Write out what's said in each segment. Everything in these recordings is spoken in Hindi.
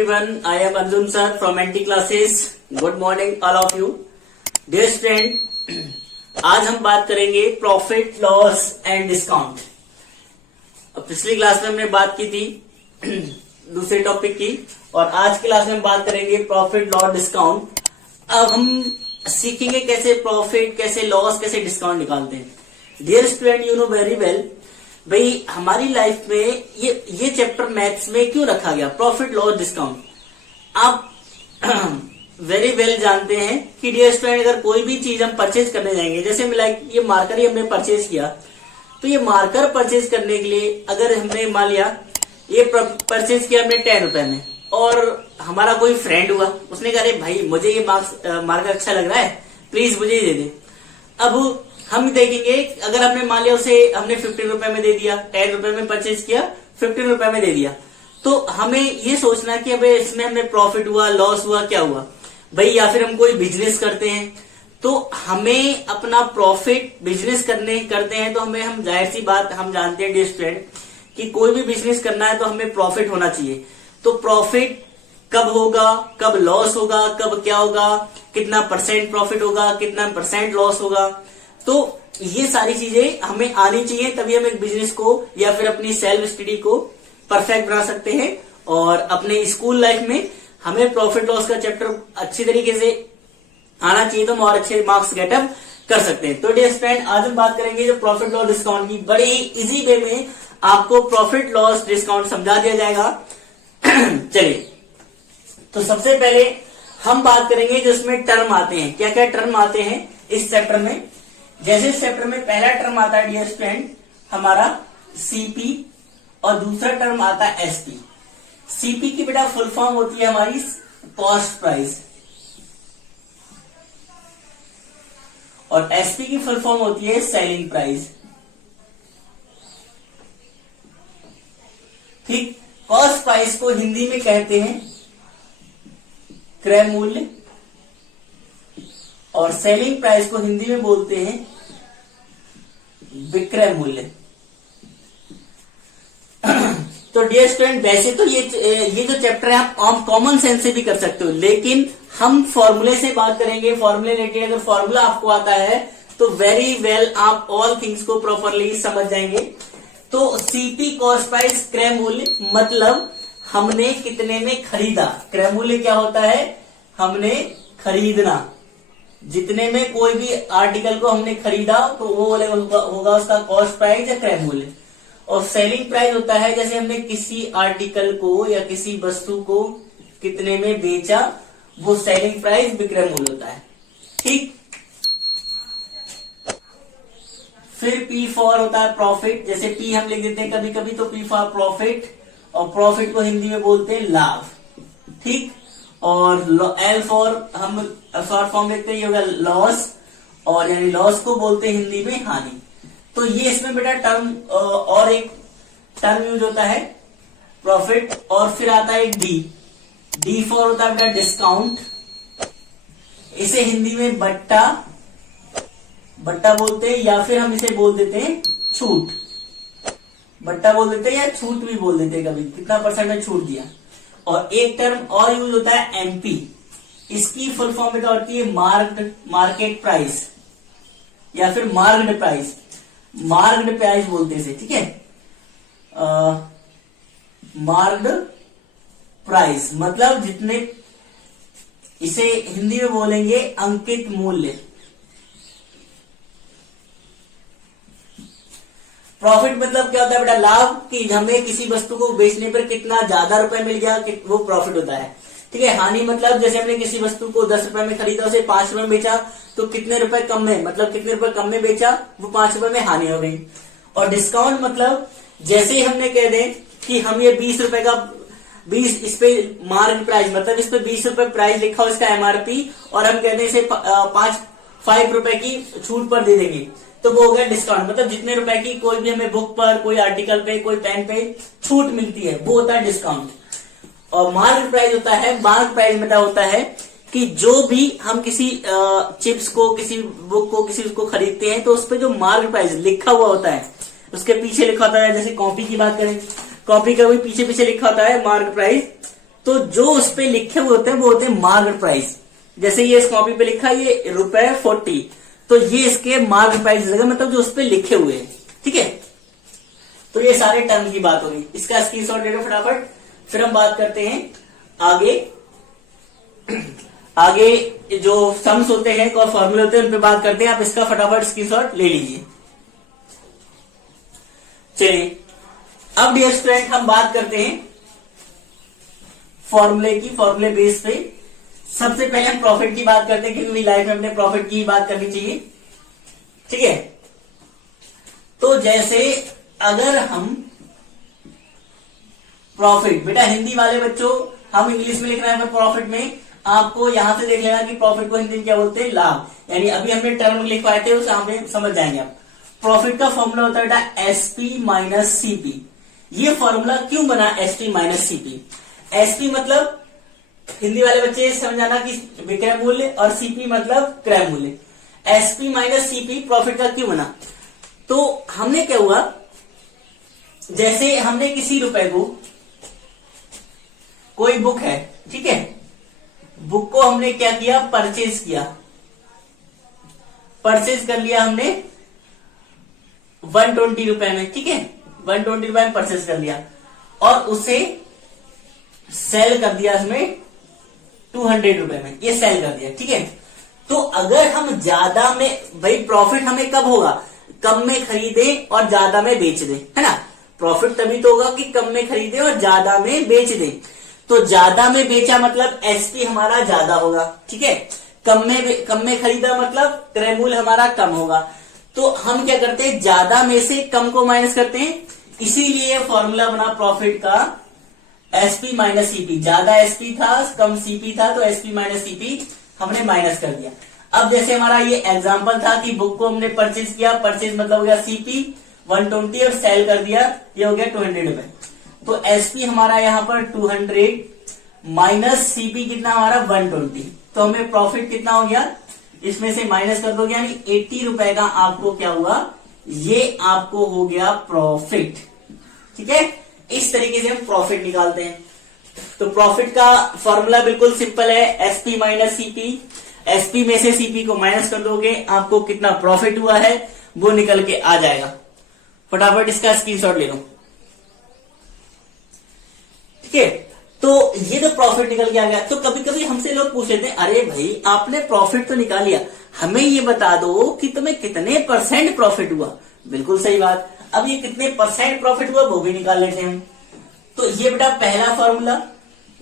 everyone. I am Arjun sir from NT classes. Good morning all of you. Dear student, आज हम बात करेंगे प्रॉफिट लॉस एंड डिस्काउंट। पिछली क्लास में हमने बात की थी दूसरे टॉपिक की और आज की क्लास में बात करेंगे प्रॉफिट लॉस डिस्काउंट। अब हम सीखेंगे कैसे प्रॉफिट, कैसे लॉस, कैसे डिस्काउंट निकालते हैं। Dear student, you know very well भाई हमारी लाइफ में ये चैप्टर मैथ्स में क्यों रखा गया, प्रॉफिट लॉस डिस्काउंट। आप वेरी वेल जानते हैं कि डियर स्टूडेंट अगर कोई भी चीज हम परचेज करने जाएंगे, जैसे लाइक ये मार्कर ही हमने परचेज किया, तो ये मार्कर परचेज करने के लिए अगर हमने मान लिया ये परचेज किया हमने 10 रुपए में और हमारा कोई फ्रेंड हुआ, उसने कहा अरे भाई मुझे ये मार्कर अच्छा लग रहा है, प्लीज मुझे ही दे दे। अब हम देखेंगे अगर हमने मान लिया उसे हमने 15 रुपए में दे दिया, 10 रुपए में परचेज किया, 15 रुपए में दे दिया, तो हमें ये सोचना कि अब इसमें हमें प्रॉफिट हुआ, लॉस हुआ, क्या हुआ भाई। या फिर हम कोई बिजनेस करते हैं तो हमें अपना प्रॉफिट बिजनेस करते हैं तो हम जाहिर सी बात हम जानते हैं डियर स्टूडेंट कि कोई भी बिजनेस करना है तो हमें प्रॉफिट होना चाहिए। तो प्रॉफिट कब होगा, कब लॉस होगा, कब क्या होगा, कितना परसेंट प्रॉफिट होगा, कितना परसेंट लॉस होगा, तो ये सारी चीजें हमें आनी चाहिए, तभी हम एक बिजनेस को या फिर अपनी सेल्फ स्टडी को परफेक्ट बना सकते हैं। और अपने स्कूल लाइफ में हमें प्रॉफिट लॉस का चैप्टर अच्छी तरीके से आना चाहिए तो हम और अच्छे मार्क्स गेटअप कर सकते हैं। तो डियर स्टूडेंट आज हम बात करेंगे जो प्रॉफिट लॉस डिस्काउंट की, बड़ी ही इजी वे में आपको प्रॉफिट लॉस डिस्काउंट समझा दिया जाएगा। चलिए तो सबसे पहले हम बात करेंगे जो इसमें टर्म आते हैं, क्या क्या टर्म आते हैं इस चैप्टर में। जैसे इस चैप्टर में पहला टर्म आता है डियर स्टूडेंट हमारा सीपी और दूसरा टर्म आता है एसपी। सीपी की बेटा फुल फॉर्म होती है हमारी कॉस्ट प्राइस और एसपी की फुल फॉर्म होती है सेलिंग प्राइस। ठीक, कॉस्ट प्राइस को हिंदी में कहते हैं क्रय मूल्य और सेलिंग प्राइस को हिंदी में बोलते हैं विक्रय मूल्य। तो डियर स्टूडेंट वैसे तो ये जो चैप्टर है आप कॉमन सेंस से भी कर सकते हो, लेकिन हम फॉर्मूले से बात करेंगे। फॉर्मूले रिलेटेड अगर फॉर्मूला आपको आता है तो वेरी वेल आप ऑल थिंग्स को प्रॉपरली समझ जाएंगे। तो सीपी कॉस्ट प्राइस क्रय मूल्य मतलब हमने कितने में खरीदा। क्रय मूल्य क्या होता है, हमने खरीदना, जितने में कोई भी आर्टिकल को हमने खरीदा तो वो होगा उसका कॉस्ट प्राइस या क्रय मूल्य। और सेलिंग प्राइस होता है जैसे हमने किसी आर्टिकल को या किसी वस्तु को कितने में बेचा, वो सेलिंग प्राइस विक्रय मूल्य होता है। ठीक, फिर पी फॉर होता है प्रॉफिट, जैसे पी हम लिख देते हैं कभी कभी तो पी फॉर प्रॉफिट, और प्रॉफिट को हिंदी में बोलते हैं लाभ। ठीक, और एल फॉर हम शॉर्ट फॉर्म लिखते हैं ये होगा लॉस, और यानी लॉस को बोलते हैं हिंदी में हानि। तो ये इसमें बेटा टर्म और एक टर्म यूज होता है प्रॉफिट, और फिर आता है डी। डी फॉर होता है बेटा डिस्काउंट, इसे हिंदी में बट्टा बोलते हैं या फिर हम इसे बोल देते हैं छूट। बट्टा बोल देते हैं या छूट भी बोल देते हैं कभी, कितना परसेंट में छूट दिया। और एक टर्म और यूज होता है एमपी, इसकी फुल फॉर्म में होती है मार्केट प्राइस या फिर मार्क्ड प्राइस। मार्क्ड प्राइस बोलते हैं इसे, ठीक है। मार्क्ड प्राइस मतलब जितने, इसे हिंदी में बोलेंगे अंकित मूल्य। प्रॉफिट मतलब क्या होता है बेटा, लाभ, कि हमें किसी वस्तु को बेचने पर कितना ज्यादा रुपए मिल गया वो प्रॉफिट होता है। ठीक है। हानि मतलब जैसे हमने किसी वस्तु को 10 रुपए में खरीदा उसे 5 रुपए में बेचा तो कितने रुपए कम में, मतलब कितने रुपए कम में बेचा, वो 5 रुपए में हानि हो गई। और डिस्काउंट मतलब जैसे ही हमने कह दें कि हम ये 20 रुपए का 20 इस पे मार्क प्राइस मतलब इस पे 20 रुपए प्राइस लिखा हो इसका एमआरपी, और हम कहते हैं इसे 5 रुपए की छूट पर दे देंगे तो वो हो गया डिस्काउंट। मतलब जितने रुपए की कोई भी हमें बुक पर, कोई आर्टिकल पे, कोई पेन पे छूट मिलती है वो होता है डिस्काउंट। और मार्क प्राइस होता है, मार्क प्राइस मतलब होता है कि जो भी हम किसी चिप्स को, किसी बुक को, किसी उसको खरीदते हैं तो उस पर जो मार्क प्राइस लिखा हुआ होता है उसके पीछे लिखा होता है। जैसे कॉपी की बात करें, कॉपी का भी पीछे पीछे लिखा होता है मार्क प्राइस, तो जो उस पे लिखे हुए होते हैं वो होते हैं मार्केट प्राइस। जैसे ये इस कॉपी पे लिखा है ये ₹40, तो ये इसके मार्केट प्राइस लगेगा, मतलब जो उस पे लिखे हुए हैं। ठीक है, तो ये सारे टर्म की बात होगी। इसका स्क्रीनशॉट ले लो फटाफट। फिर हम बात करते हैं आगे। आगे जो सम्स होते हैं और फॉर्मूले होते हैं उन पे बात करते हैं। आप इसका फटाफट स्क्रीनशॉट ले लीजिए। चलिए अब डियर स्टूडेंट हम बात करते हैं फॉर्मूले की। फॉर्मूले बेस पे सबसे पहले हम प्रॉफिट की बात करते हैं, क्योंकि लाइफ में अपने प्रॉफिट की बात करनी चाहिए। ठीक है, तो जैसे अगर हम प्रॉफिट, बेटा हिंदी वाले बच्चों हम इंग्लिश में लिख रहे हैं प्रॉफिट में, आपको यहां से देख लेना कि प्रॉफिट को हिंदी में क्या बोलते हैं, लाभ। यानी अभी हमने टर्म लिखवाए थे उसे हमें समझ जाएंगे आप। प्रॉफिट का फॉर्मूला होता है बेटा एसपी माइनस सीपी। ये फॉर्मूला क्यों बना एसपी माइनस सीपी? एसपी मतलब हिंदी वाले बच्चे समझ जाना कि विक्रय मूल्य, और सीपी मतलब क्रय मूल्य। एसपी माइनस सीपी प्रॉफिट का क्यों बना? तो हमने क्या हुआ, जैसे हमने किसी रुपए को, कोई बुक है, ठीक है, बुक को हमने क्या किया, परचेज किया, परचेज कर लिया हमने 120 रुपए में। ठीक है, 120 रुपए में परचेज कर लिया और उसे सेल कर दिया इसमें 200 रुपए में, ये सेल कर दिया। ठीक है, तो अगर हम ज्यादा में, भाई प्रॉफिट हमें कब होगा, कम में खरीदे और ज्यादा में बेच दे, है ना। प्रॉफिट तभी तो होगा कि कम में खरीदे और ज्यादा में बेच दे। तो ज्यादा में बेचा मतलब एसपी हमारा ज्यादा होगा। ठीक है, कम में खरीदा मतलब क्रय मूल्य हमारा कम होगा। तो हम क्या करते हैं, ज्यादा में से कम को माइनस करते हैं, इसीलिए फॉर्मूला बना प्रॉफिट का एसपी माइनस सीपी। ज्यादा एसपी था, कम सीपी था, तो एसपी माइनस सीपी हमने माइनस कर दिया। अब जैसे हमारा ये एग्जांपल था कि बुक को हमने परचेज किया, परचेज मतलब हो गया सीपी 120 और सेल कर दिया, ये हो गया 200 रुपए। तो एसपी हमारा यहाँ पर 200 माइनस सीपी कितना हमारा 120, तो हमें प्रॉफिट कितना हो गया, इसमें से माइनस कर दोगे, यानी 80 रुपए का आपको क्या हुआ, ये आपको हो गया प्रॉफिट। ठीक है, इस तरीके से हम प्रॉफिट निकालते हैं। तो प्रॉफिट का फॉर्मूला बिल्कुल सिंपल है, एसपी माइनस सीपी। एसपी में से सीपी को माइनस कर दोगे, आपको कितना प्रॉफिट हुआ है वो निकल के आ जाएगा। फटाफट इसका स्क्रीनशॉट ले लो। ठीक है, तो ये तो प्रॉफिट निकल के आ गया। तो कभी कभी हमसे लोग पूछ लेते हैं, अरे भाई आपने प्रॉफिट तो निकाल लिया, हमें ये बता दो कि तुम्हें कितने % प्रॉफिट हुआ। बिल्कुल सही बात, अब ये कितने % प्रॉफिट हुआ वो भी निकाल लेते हैं हम। तो ये बेटा पहला फॉर्मूला।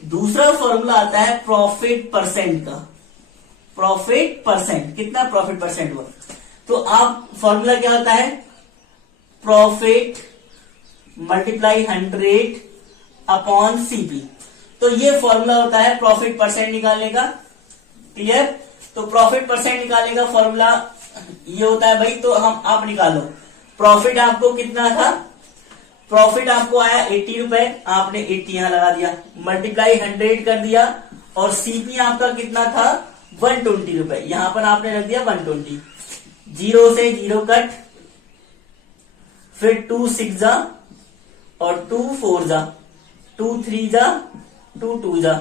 दूसरा फॉर्मूला आता है प्रॉफिट परसेंट का। प्रॉफिट परसेंट, कितना प्रॉफिट परसेंट हुआ, तो आप फॉर्मूला क्या होता है, प्रॉफिट मल्टीप्लाई 100 अपॉन सीपी। तो ये फॉर्मूला होता है प्रॉफिट परसेंट निकालने का। क्लियर? तो प्रॉफिट परसेंट निकालने का फॉर्मूला ये होता है भाई, तो हम आप निकालो। प्रॉफिट आपको कितना था, प्रॉफिट आपको आया 80 रुपए, आपने 80 यहां लगा दिया, मल्टीप्लाई 100 कर दिया, और सीपी आपका कितना था 120 रुपए, यहां पर आपने रख दिया 120। 0 से 0 कट, फिर 2 6 जा और 2 4 जा, 2 3 जा, 2 2 जा,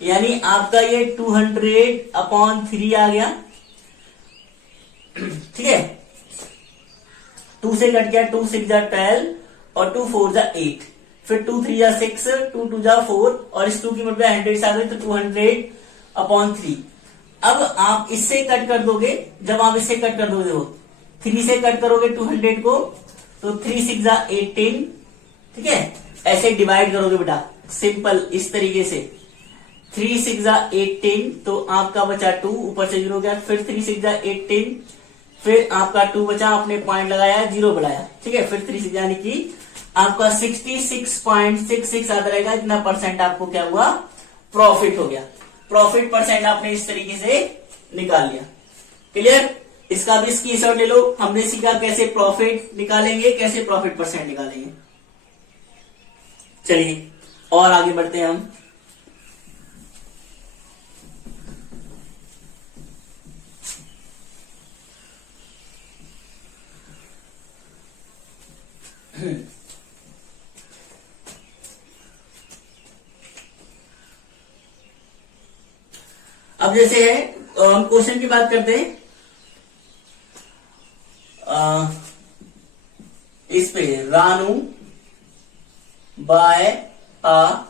यानी आपका ये 200 अपॉन 3 आ गया। ठीक है, 2 से कट गया, 2 6 जा 12 और 2 4 जा 8, फिर 2 3 जा 6, 2 2 जा 4, और इस 2 की मल्टीप्लाई 100 से आ गई, तो 200 अपॉन 3। अब आप इससे कट कर दोगे, जब आप इससे कट कर दोगे, वो 3 से कट करोगे 200 को, तो 3 6 जा 18। ठीक है, ऐसे डिवाइड करोगे बेटा, सिंपल इस तरीके से, 3 6 जा 18, तो आपका बचा 2, ऊपर से 0 गया, फिर 3 6 जा 18, फिर आपका 2 बचा, आपने पॉइंट लगाया, 0 बढ़ाया। ठीक है, फिर 3 6 यानी कि आपका 66.66 आता रहेगा, इतना % आपको क्या हुआ, प्रॉफिट हो गया। प्रॉफिट % आपने इस तरीके से निकाल लिया। क्लियर? इसका भी स्क्रीनशॉट ले लो। हमने सीखा कैसे प्रॉफिट निकालेंगे, कैसे प्रॉफिट % निकालेंगे। चलिए और आगे बढ़ते हैं हम। अब जैसे है हम क्वेश्चन की बात करते हैं, इस पे Ranu buy a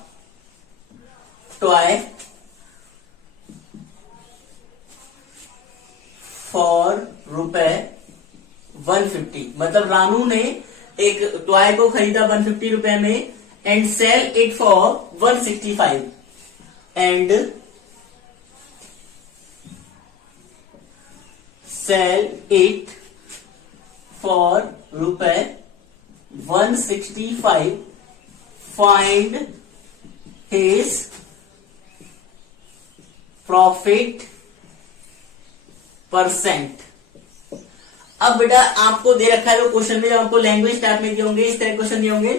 toy for ₹150, मतलब रानू ने एक टॉय को खरीदा 150 रुपए में and sell it for 165 and sell it for ₹165, find his profit percent. अब बेटा आपको दे रखा है वो क्वेश्चन में, जब आपको लैंग्वेज टाइप में दिए होंगे इस तरह क्वेश्चन दिए होंगे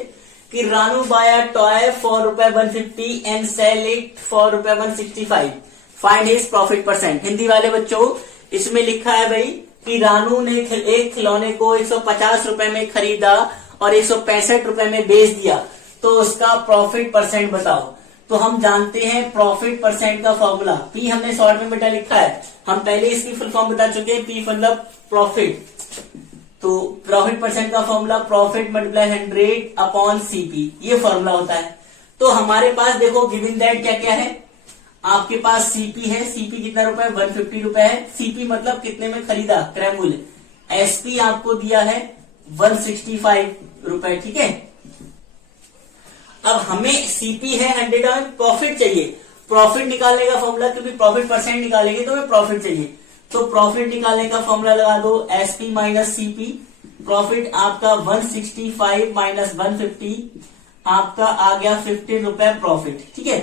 कि Ranu buy a toy for ₹150 and sell it for ₹165, find his profit percent. Hindi वाले बच्चों इसमें लिखा है भाई कि रानू ने एक खिलौने को 150 रुपए में खरीदा और 165 रुपए में बेच दिया, तो उसका प्रॉफिट परसेंट बताओ। तो हम जानते हैं प्रॉफिट परसेंट का फॉर्मूला, पी हमने शॉर्ट में बेटा लिखा है, हम पहले इसकी फुल फॉर्म बता चुके हैं, पी मतलब प्रॉफिट। तो प्रॉफिट परसेंट का formula profit multiply 100 upon CP, ये फॉर्मूला होता है। तो हमारे पास देखो गिवन दैट क्या क्या है, आपके पास सीपी है, सीपी कितना रुपए 150 रुपए है, सीपी मतलब कितने में खरीदा क्रय मूल्य, एसपी आपको दिया है 165 रुपए, ठीक है। अब हमें सीपी है 100 और प्रॉफिट चाहिए, प्रॉफिट निकालने का फॉर्मूला, क्योंकि प्रॉफिट परसेंट निकालेंगे तो हमें प्रॉफिट चाहिए, तो प्रॉफिट निकालने का फॉर्मूला लगा दो एसपी माइनस सीपी। प्रॉफिट आपका 165 माइनस 150 आपका आ गया 15 रुपए प्रॉफिट, ठीक है।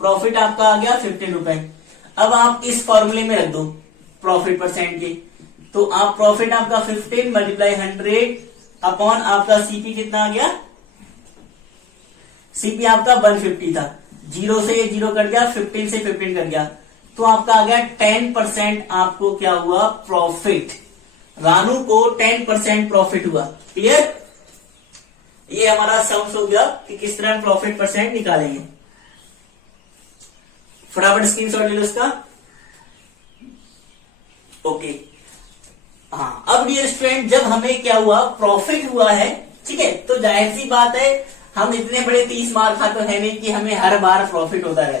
प्रॉफिट आपका आ गया 15 रुपए। अब आप इस फॉर्मूले में रख दो प्रॉफिट परसेंट के, तो आप प्रॉफिट आपका 15 मल्टीप्लाई 100 अपॉन आपका सीपी कितना आ गया, सीपी आपका 150 था, 0 से ये 0 कट गया, 15 से 15 कट गया, तो आपका आ गया 10% आपको क्या हुआ प्रॉफिट, रानू को 10% प्रॉफिट हुआ। क्लियर, ये हमारा सम्स हो गया कि किस तरह प्रॉफिट परसेंट निकालेंगे। फटाफट स्क्रीनशॉट ले लो इसका। ओके, हाँ अब डियर स्टूडेंट जब हमें क्या हुआ प्रॉफिट हुआ है, ठीक है, तो जाहिर सी बात है हम इतने बड़े 30 मार्क का तो है नहीं कि हमें हर बार प्रॉफिट होता रहे,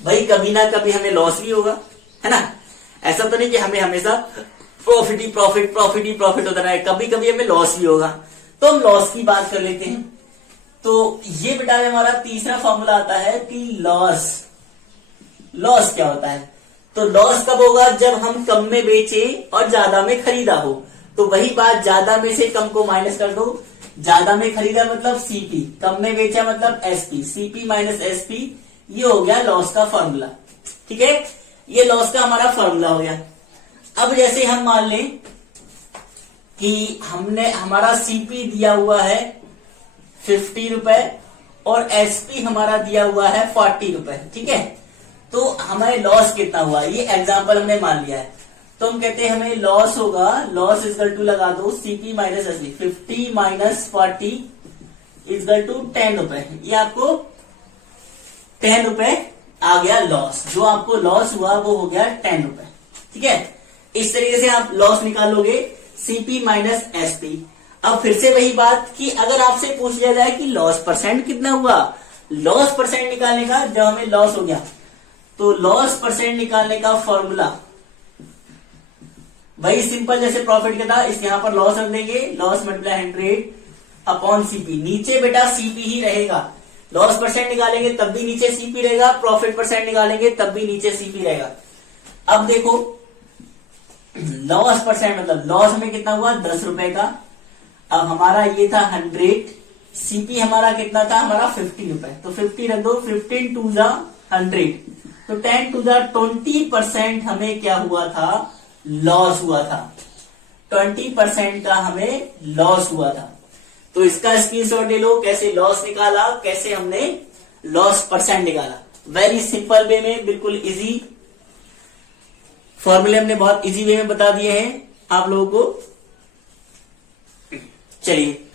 भाई कभी ना कभी हमें लॉस भी होगा, है ना। ऐसा तो नहीं कि हमें हमेशा प्रॉफिट ही प्रॉफिट होता रहे, कभी कभी हमें लॉस भी होगा। तो हम लॉस की बात कर लेते हैं। तो ये बेटा हमारा तीसरा फॉर्मूला आता है कि लॉस क्या होता है। तो लॉस कब होगा, जब हम कम में बेचे और ज्यादा में खरीदा हो। तो वही बात, ज्यादा में से कम को माइनस कर दो, ज्यादा में खरीदा मतलब सीपी, कम में बेचा मतलब एसपी, सीपी माइनस एसपी, ये हो गया लॉस का फॉर्मूला, ठीक है। ये लॉस का हमारा फॉर्मूला हो गया। अब जैसे हम मान लें कि हमने हमारा सीपी दिया हुआ है 50 रुपए और एसपी हमारा दिया हुआ है 40 रुपए, ठीक है। तो हमारे लॉस कितना हुआ, ये एग्जांपल हमने मान लिया है। तो हम कहते हैं हमें लॉस होगा, लॉस इजकल टू लगा दो CP minus SP, 50 minus 40 is equal to 10 रुपए, ये आपको 10 रुपए आ गया लॉस। जो आपको लॉस हुआ वो हो गया 10 रुपए, ठीक है। इस तरीके से आप लॉस निकालोगे सीपी माइनस एसपी। अब फिर से वही बात कि अगर आपसे पूछ लिया जाए कि लॉस परसेंट कितना हुआ, लॉस परसेंट निकालने का, जब हमें लॉस हो गया तो लॉस परसेंट निकालने का फॉर्मूला वही सिंपल जैसे प्रॉफिट का था, इस यहां पर लॉस रख देंगे, लॉस मल्टीप्लाई 100 अपॉन सीपी। नीचे बेटा सीपी ही रहेगा, लॉस परसेंट निकालेंगे तब भी नीचे सीपी रहेगा, प्रॉफिट परसेंट निकालेंगे तब भी नीचे सीपी रहेगा। अब देखो लॉस परसेंट मतलब लॉस हमें कितना हुआ 10 रुपए का। अब हमारा ये था 100, सीपी हमारा कितना था, हमारा 50 रुपए, तो 50 रख दो, 15 टू जा 100, तो 10 टू जा 20% हमें क्या हुआ था, लॉस हुआ था, 20% का हमें लॉस हुआ था। तो इसका स्क्रीनशॉट ले लो, कैसे लॉस निकाला, कैसे हमने लॉस परसेंट निकाला। वेरी सिंपल वे में, बिल्कुल इजी फॉर्मूले हमने बहुत इजी वे में बता दिए हैं आप लोगों को। चलिए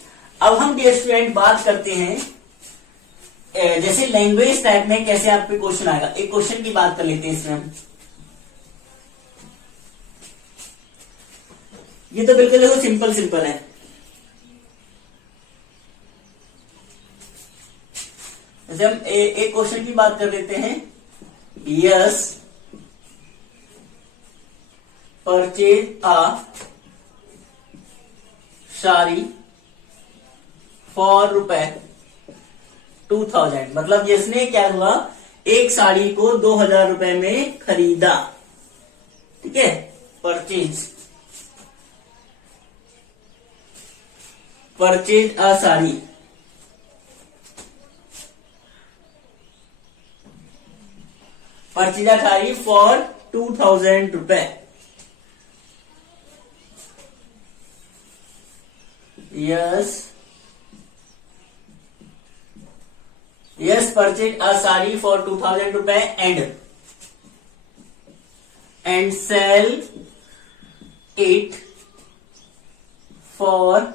अब हम डियर स्टूडेंट बात करते हैं जैसे लैंग्वेज टाइप में कैसे आपके क्वेश्चन आएगा। एक क्वेश्चन की बात कर लेते हैं इसमें हम। ये तो बिल्कुल देखो सिंपल सिंपल है। जैसे हम एक क्वेश्चन की बात कर लेते हैं। Yes purchase a sari for ₹2000। मतलब जिसने क्या हुआ, एक साड़ी को 2000 रुपए में खरीदा। ठीक है, purchase a sari purchase a sari for 2000 रुपए। Yes, purchase a sari for 2000 rupees and sell it for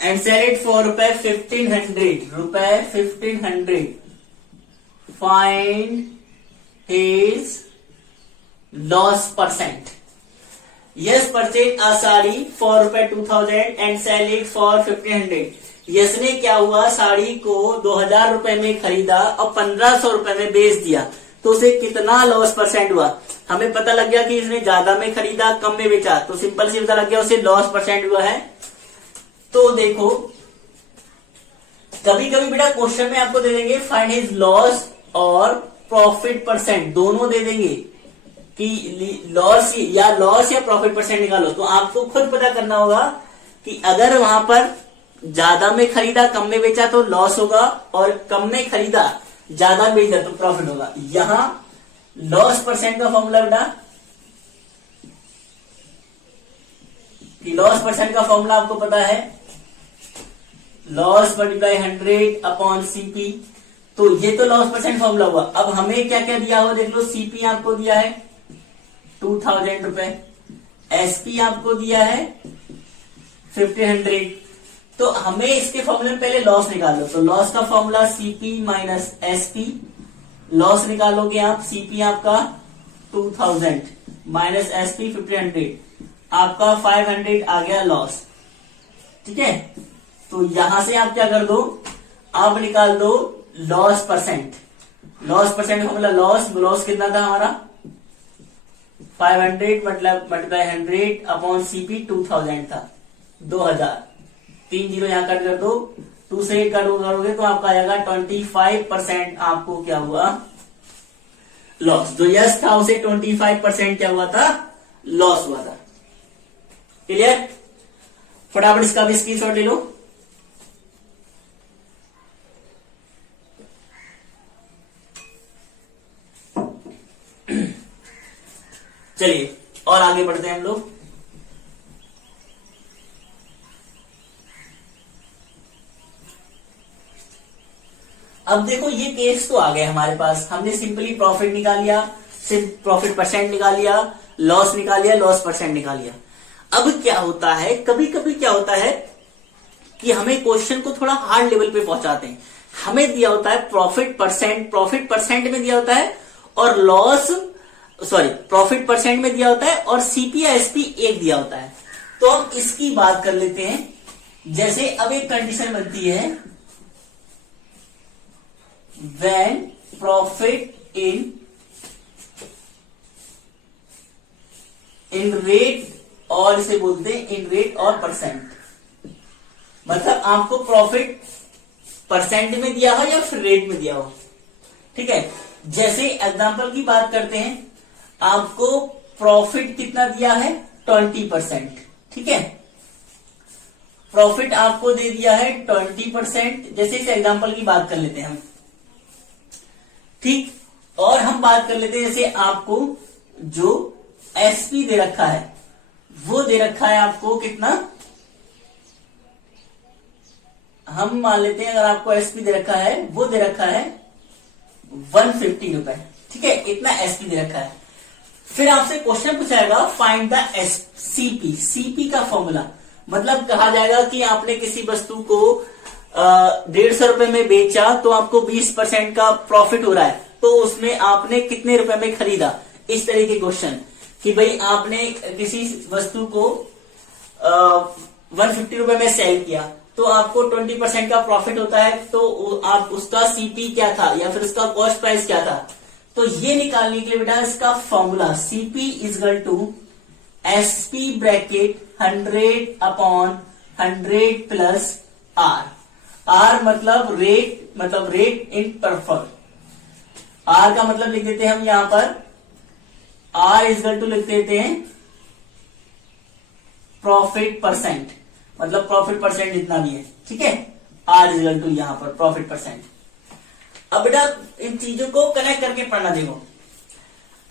₹1500. Find his loss percent. Yash purchase a sari for ₹2000 and sell it for 1500। Yash ने क्या हुआ, साड़ी को 2000 रुपए में खरीदा और 1500 रुपए में बेच दिया, तो उसे कितना लॉस परसेंट हुआ। हमें पता लग गया कि इसने ज्यादा में खरीदा कम में बेचा, तो सिंपल सी पता लग गया उसे लॉस परसेंट हुआ है। तो देखो कभी कभी बेटा क्वेश्चन में आपको दे देंगे फाइंड हिज लॉस और प्रॉफिट परसेंट, दोनों दे देंगे कि लॉस या प्रॉफिट परसेंट निकालो। तो आपको खुद पता करना होगा कि अगर वहां पर ज्यादा में खरीदा कम में बेचा तो लॉस होगा, और कम में खरीदा ज्यादा बेचा तो प्रॉफिट होगा। यहां लॉस परसेंट का फॉर्मूला बेटा, कि लॉस परसेंट का फॉर्मूला आपको पता है, लॉस मल्टीप्लाई 100 अपॉन सीपी। तो ये तो लॉस परसेंट फॉर्मूला हुआ। अब हमें क्या क्या दिया हुआ देख लो, सीपी आपको दिया है 2000 रुपए, एसपी आपको दिया है 1500। तो हमें इसके फॉर्मूले में पहले लॉस निकाल लो। तो लॉस का formula CP minus SP, loss निकालोगे आप, सीपी आपका 2000 माइनस एसपी 1500, आपका 500 आ गया लॉस। ठीक है, तो यहां से आप क्या कर दो, आप निकाल दो loss percent. Loss percent formula, loss कितना था हमारा 500 मल्टीप्लाई 100 अपॉन सीपी 2000 था, 2000। 3 जीरो यहां कट कर दो, 2 से 8 करोगे तो आपका आएगा 25% आपको क्या हुआ लॉस। जो यस था उसे 25% क्या हुआ था, लॉस हुआ था। क्लियर, फटाफट इसका भी स्क्रीनशॉट ले लो। चलिए और आगे बढ़ते हैं हम लोग। अब देखो ये केस तो आ गए हमारे पास, हमने सिंपली प्रॉफिट निकाल लिया, सिर्फ प्रॉफिट परसेंट निकाल लिया, लॉस निकाल लिया, लॉस परसेंट निकाल लिया। अब क्या होता है, कभी कभी क्या होता है कि हमें क्वेश्चन को थोड़ा हार्ड लेवल पे पहुंचाते हैं। हमें दिया होता है प्रॉफिट परसेंट में दिया होता है, और प्रॉफिट परसेंट में दिया होता है, और सीपी या एसपी एक दिया होता है। तो हम इसकी बात कर लेते हैं। जैसे अब एक कंडीशन बनती है, व्हेन प्रॉफिट इन रेट, और इसे बोलते हैं इन रेट और परसेंट। मतलब आपको प्रॉफिट परसेंट में दिया हो या फिर रेट में दिया हो। ठीक है, जैसे एग्जांपल की बात करते हैं, आपको प्रॉफिट कितना दिया है 20%। ठीक है, प्रॉफिट आपको दे दिया है 20%। जैसे इस एग्जांपल की बात कर लेते हैं हम, ठीक। और हम बात कर लेते हैं, जैसे आपको जो एसपी दे रखा है वो दे रखा है आपको कितना, हम मान लेते हैं अगर आपको एसपी दे रखा है, वो दे रखा है 150 रुपए। ठीक है, इतना एसपी दे रखा है। फिर आपसे क्वेश्चन पूछाएगा फाइंड द सीपी। सीपी का फॉर्मूला मतलब कहा जाएगा कि आपने किसी वस्तु को 150 रुपए में बेचा तो आपको 20% का प्रॉफिट हो रहा है, तो उसमें आपने कितने रुपए में खरीदा, इस तरह के क्वेश्चन। कि भाई आपने किसी वस्तु को 150 रुपए में सेल किया, तो आपको 20% का प्रॉफिट होता है, तो आप उसका सीपी क्या था या फिर उसका कॉस्ट प्राइस क्या था, तो ये निकालने के लिए बेटा इसका formula CP is equal to SP bracket 100/100 plus R. R मतलब रेट इन परफॉर्म। आर का मतलब लिख देते हैं हम यहां पर, आर इजगल टू लिख देते हैं प्रॉफिट परसेंट, मतलब प्रॉफिट परसेंट जितना भी है, ठीक है। आर इजगल टू यहां पर प्रॉफिट परसेंट। अब बेटा इन चीजों को कनेक्ट करके पढ़ना। देखो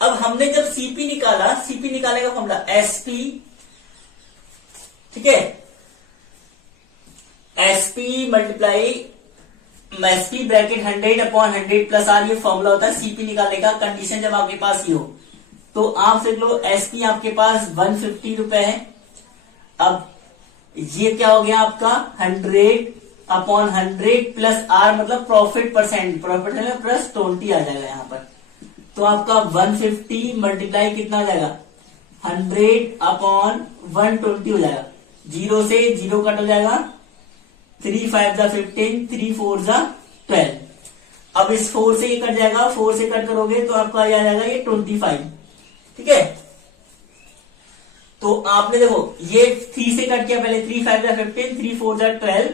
अब हमने जब सीपी निकाला, सीपी निकालने का फॉर्मूला एसपी, ठीक है, SP multiply SP bracket 100/100 plus R, ये फॉर्मूला होता है सीपी निकालने का। कंडीशन जब आपके पास ये हो तो आप देख लो एसपी आपके पास 150 रुपए है। अब ये क्या हो गया आपका 100/100 प्लस आर मतलब प्रॉफिट परसेंट, प्रॉफिट प्लस 20 आ जाएगा यहाँ पर। तो आपका 150 मल्टीप्लाई कितना आ जाएगा 100/120 हो जाएगा। 0 से 0 कट हो जाएगा, 3 5 जा 15, 3 4 जा 12। अब इस 4 से ये कट जाएगा, 4 से कट करोगे तो आपका आ जाएगा ये 25, ठीक है। तो आपने देखो ये 3 से कट किया पहले, 3 5 जा 15, 3 4 जा 12।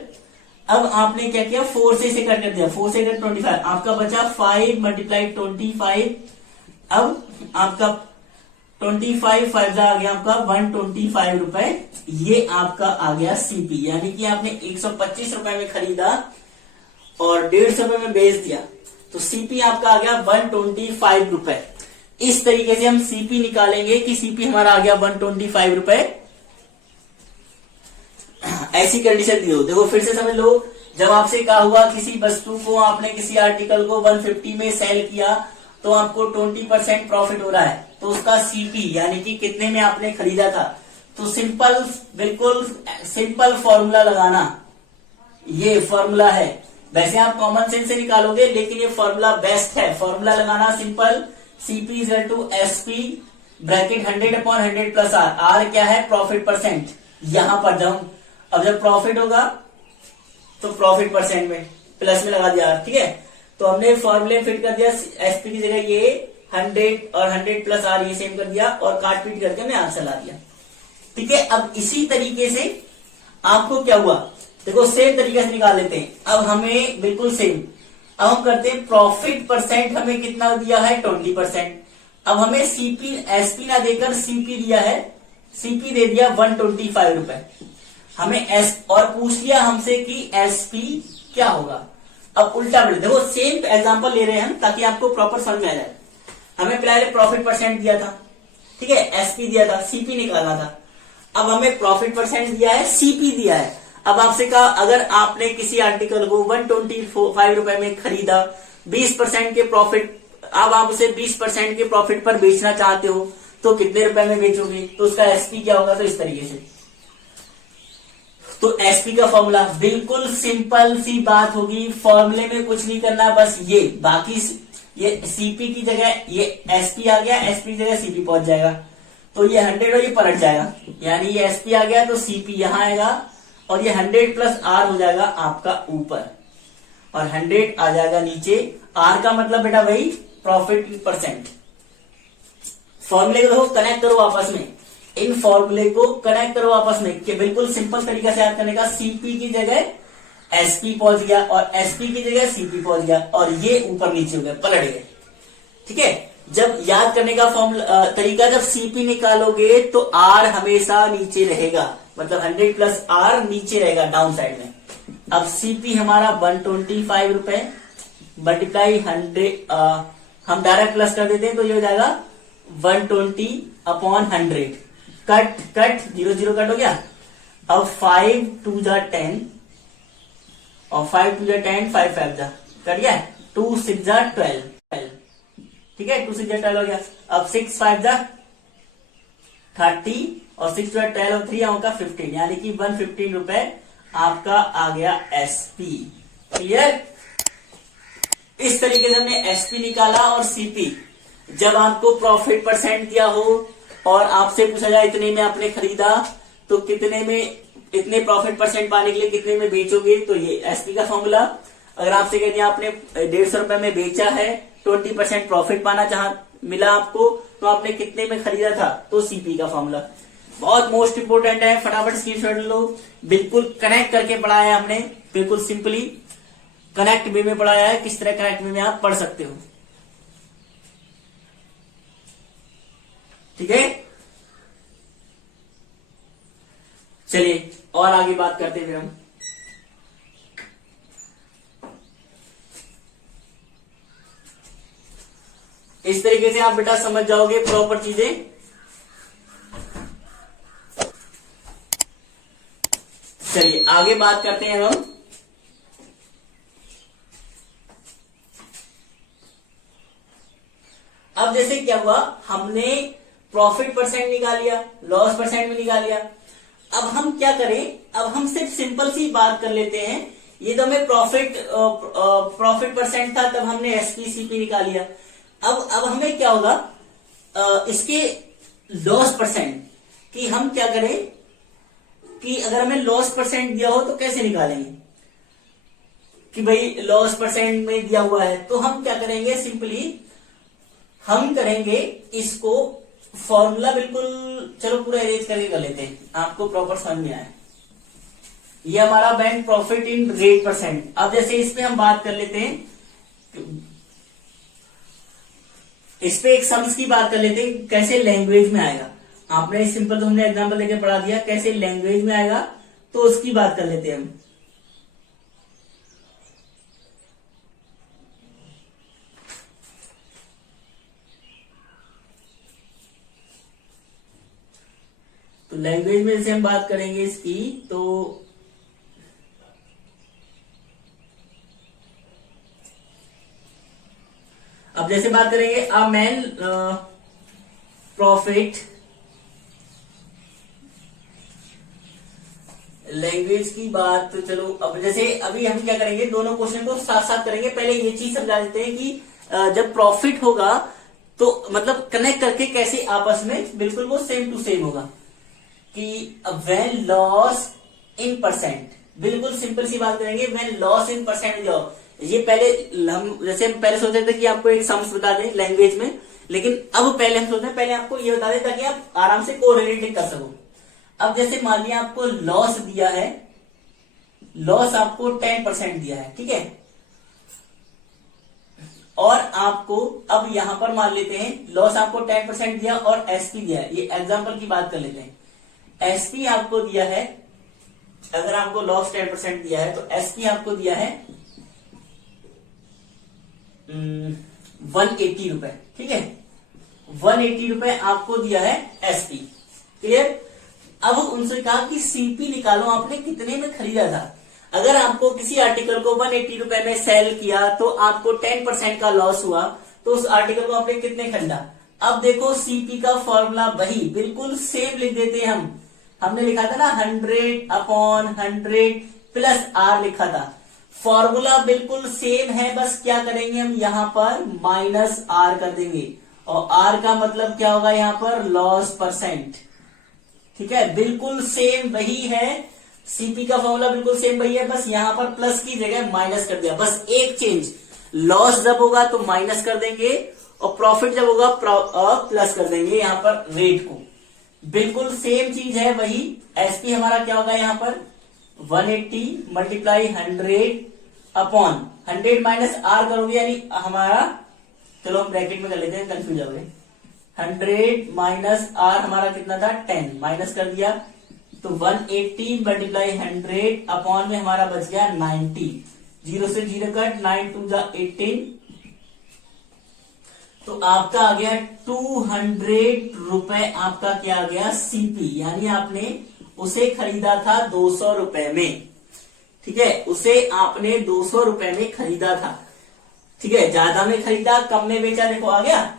अब आपने क्या किया 4 से इसे कट कर दिया, 4 से कट 25, आपका बचा 5 मल्टीप्लाई 25। अब आपका 25 5 जा आ गया आपका 125 रुपए, ये आपका आ गया सीपी। यानी कि आपने 125 रुपए में खरीदा और 150 रुपए में बेच दिया, तो सीपी आपका आ गया 125 रुपए। इस तरीके से हम सीपी निकालेंगे कि सीपी हमारा आ गया 125 रुपए। ऐसी कंडीशन दी हो, देखो फिर से समझ लो, जब आपसे कहा हुआ किसी वस्तु को आपने किसी आर्टिकल को 150 में सेल किया तो आपको 20% प्रॉफिट हो रहा है, तो उसका सीपी यानी कि कितने में आपने खरीदा था, तो सिंपल, बिल्कुल सिंपल फॉर्मूला लगाना। ये फॉर्मूला है, वैसे आप कॉमन सेंस से निकालोगे लेकिन ये फॉर्मूला बेस्ट है। फॉर्मूला लगाना simple, CP is to SP bracket 100/100 plus R. R क्या है प्रॉफिट परसेंट। यहां पर जाऊं, अब जब प्रॉफिट होगा तो प्रॉफिट परसेंट में प्लस में लगा दिया आर, ठीक है। तो हमने फॉर्मूले फिट कर दिया, एसपी की जगह ये 100 और 100 प्लस आर ये सेम कर दिया और काट पीट करके हमने आंसर ला दिया, ठीक है। अब इसी तरीके से आपको क्या हुआ, देखो सेम तरीके से निकाल लेते हैं। अब हमें बिल्कुल सेम, अब हम करते हैं प्रॉफिट परसेंट हमें कितना दिया है 20%। अब हमें सीपी एसपी ना देकर सीपी दिया है, सीपी दे दिया 125 रुपए हमें एस, और पूछ लिया हमसे कि एसपी क्या होगा। अब उल्टा पलट, देखो सेम एग्जांपल ले रहे हैं हम ताकि आपको प्रॉपर समझ में आ जाए। हमें पहले प्रॉफिट परसेंट दिया था, ठीक है, एसपी दिया था, सीपी निकालना था। अब हमें प्रॉफिट परसेंट दिया है, सीपी दिया है। अब आपसे कहा अगर आपने किसी आर्टिकल को 125 रुपए में खरीदा, 20% के प्रॉफिट, अब आप उसे 20% के प्रॉफिट पर बेचना चाहते हो तो कितने रुपए में बेचोगे, तो उसका एसपी क्या होगा। तो इस तरीके से, तो एसपी का फॉर्मूला बिल्कुल सिंपल सी बात होगी, फॉर्मूले में कुछ नहीं करना, बस ये बाकी ये सीपी की जगह ये एसपी आ गया, एसपी की जगह सीपी पहुंच जाएगा, तो ये 100 और ये पलट जाएगा, यानी ये एसपी आ गया तो सीपी यहां आएगा और ये 100 प्लस आर हो जाएगा आपका ऊपर और 100 आ जाएगा नीचे। आर का मतलब बेटा वही प्रॉफिट परसेंट। फॉर्मूले को देखो कनेक्ट करो आपस में, इन फॉर्मूले को कनेक्ट करो आपस में कि बिल्कुल सिंपल तरीका से याद करने का। सीपी की जगह एसपी पहुंच गया और एसपी की जगह सीपी पहुंच गया और ये ऊपर नीचे हो गए, पलट गए, ठीक है। जब याद करने का फॉर्मूला तरीका, जब सीपी निकालोगे तो आर हमेशा नीचे रहेगा, मतलब 100 प्लस आर नीचे रहेगा डाउन साइड में। अब सीपी हमारा 125 रुपए मल्टीप्लाई 100, हम डायरेक्ट प्लस कर देते हैं तो ये हो जाएगा 120/100। कट कट 0 0 कट हो गया। अब 5 2 जा 10 और 5 2 जा 10, 5 5 जा कट गया, 2 6 जा 12, ठीक है, 2 6 जा 12 हो गया। अब 6 5 जा 30 और 6 2 12 और 3 होगा 15, यानी कि 115 रुपए आपका आ गया एसपी। क्लियर। इस तरीके से हमने एसपी निकाला और सीपी। जब आपको प्रॉफिट परसेंट दिया हो और आपसे पूछा जाए इतने में आपने खरीदा तो कितने में, इतने प्रॉफिट परसेंट पाने के लिए कितने में बेचोगे, तो ये एसपी का फॉर्मूला। अगर आपसे कह दिया आपने 150 रुपए में बेचा है, 20% प्रॉफिट पाना मिला आपको, तो आपने कितने में खरीदा था, तो सीपी का फॉर्मूला। बहुत मोस्ट इंपोर्टेंट है, फटाफट स्क्रीनशॉट लो। बिल्कुल कनेक्ट करके पढ़ाया है हमने, बिल्कुल सिंपली कनेक्ट वे में पढ़ाया है, किस तरह कनेक्ट वे में आप पढ़ सकते हो। ठीक है, चलिए और आगे बात करते हैं फिर हम। इस तरीके से आप बेटा समझ जाओगे प्रॉपर चीजें। चलिए आगे बात करते हैं हम। अब जैसे क्या हुआ, हमने प्रॉफिट परसेंट निकाल लिया, लॉस परसेंट भी निकाल लिया। अब हम क्या करें, अब हम सिर्फ सिंपल सी बात कर लेते हैं। ये तो हमें प्रॉफिट परसेंट था, तब हमने एसपी सीपी निकाल लिया। अब हमें क्या होगा, इसके लॉस परसेंट कि हम क्या करें कि अगर हमें लॉस परसेंट दिया हो तो कैसे निकालेंगे, कि भाई लॉस परसेंट में दिया हुआ है, तो हम क्या करेंगे, सिंपली हम करेंगे इसको फॉर्मूला बिल्कुल, चलो पूरा अरेंज करके कर लेते हैं, आपको प्रॉपर समझ में आए। ये हमारा bank profit in rate percent. अब जैसे इस पे हम बात कर लेते हैं, इस पे एक सम्स की बात कर लेते हैं, कैसे लैंग्वेज में आएगा। आपने सिंपल तो हमने एग्जांपल लेके पढ़ा दिया, कैसे लैंग्वेज में आएगा तो उसकी बात कर लेते हैं हम। तो लैंग्वेज में जैसे हम बात करेंगे इसकी, तो अब जैसे बात करेंगे अ मैन प्रॉफिट, लैंग्वेज की बात, तो चलो अब जैसे अभी हम क्या करेंगे, दोनों क्वेश्चन को साथ साथ करेंगे। पहले ये चीज समझा देते हैं कि जब प्रॉफिट होगा तो मतलब कनेक्ट करके कैसे आपस में बिल्कुल वो सेम टू सेम होगा, कि व्हेन लॉस इन परसेंट, बिल्कुल सिंपल सी बात करेंगे, व्हेन लॉस इन परसेंट जाओ। ये पहले हम जैसे हम पहले सोचते थे कि आपको एक सम्स बता दें लैंग्वेज में, लेकिन अब पहले हम सोचते हैं पहले आपको ये बता दें ताकि आप आराम से कोरिलेटिंग कर सको। अब जैसे मान लिया आपको लॉस दिया है, लॉस आपको 10% दिया है, ठीक है, और आपको अब यहां पर मान लेते हैं लॉस आपको 10% दिया और एसपी दिया है। ये एग्जांपल की बात कर लेते हैं, एसपी आपको दिया है, अगर आपको लॉस 10% दिया है तो एसपी आपको दिया है 180 रुपए, ठीक है, 180 रुपए आपको दिया है एसपी। क्लियर। अब उनसे कहा कि सीपी निकालो, आपने कितने में खरीदा था। अगर आपको किसी आर्टिकल को 180 रुपए में सेल किया तो आपको 10% का लॉस हुआ, तो उस आर्टिकल को आपने कितने खरीदा। अब देखो सीपी का फॉर्मूला वही बिल्कुल सेम लिख देते हैं हमने लिखा था ना 100/100 प्लस आर लिखा था, फॉर्मूला बिल्कुल सेम है, बस क्या करेंगे हम यहां पर माइनस आर कर देंगे, और आर का मतलब क्या होगा यहां पर लॉस परसेंट, ठीक है, बिल्कुल सेम वही है। सीपी का फॉर्मूला बिल्कुल सेम वही है, बस यहां पर प्लस की जगह माइनस कर दिया, बस एक चेंज, लॉस जब होगा तो माइनस कर देंगे और प्रॉफिट जब होगा प्लस कर देंगे यहां पर रेट को, बिल्कुल सेम चीज है वही। एसपी हमारा क्या होगा यहां पर 180 मल्टीप्लाई 100/100 माइनस आर करोगे, यानी हमारा, चलो हम ब्रैकेट में कर लेते हैं, कंफ्यूज हो गए, 100 माइनस आर हमारा कितना था 10, माइनस कर दिया तो 180 मल्टीप्लाई 100 में हमारा बच गया 90, 0 से 0 कट, 9 2 18, तो आपका आ गया 200 रुपए, आपका क्या आ गया सीपी, यानी आपने उसे खरीदा था 200 रुपए में, ठीक है, उसे आपने 200 रुपए में खरीदा था, ठीक है, ज्यादा में खरीदा कम में बेचा, देखो आ गया,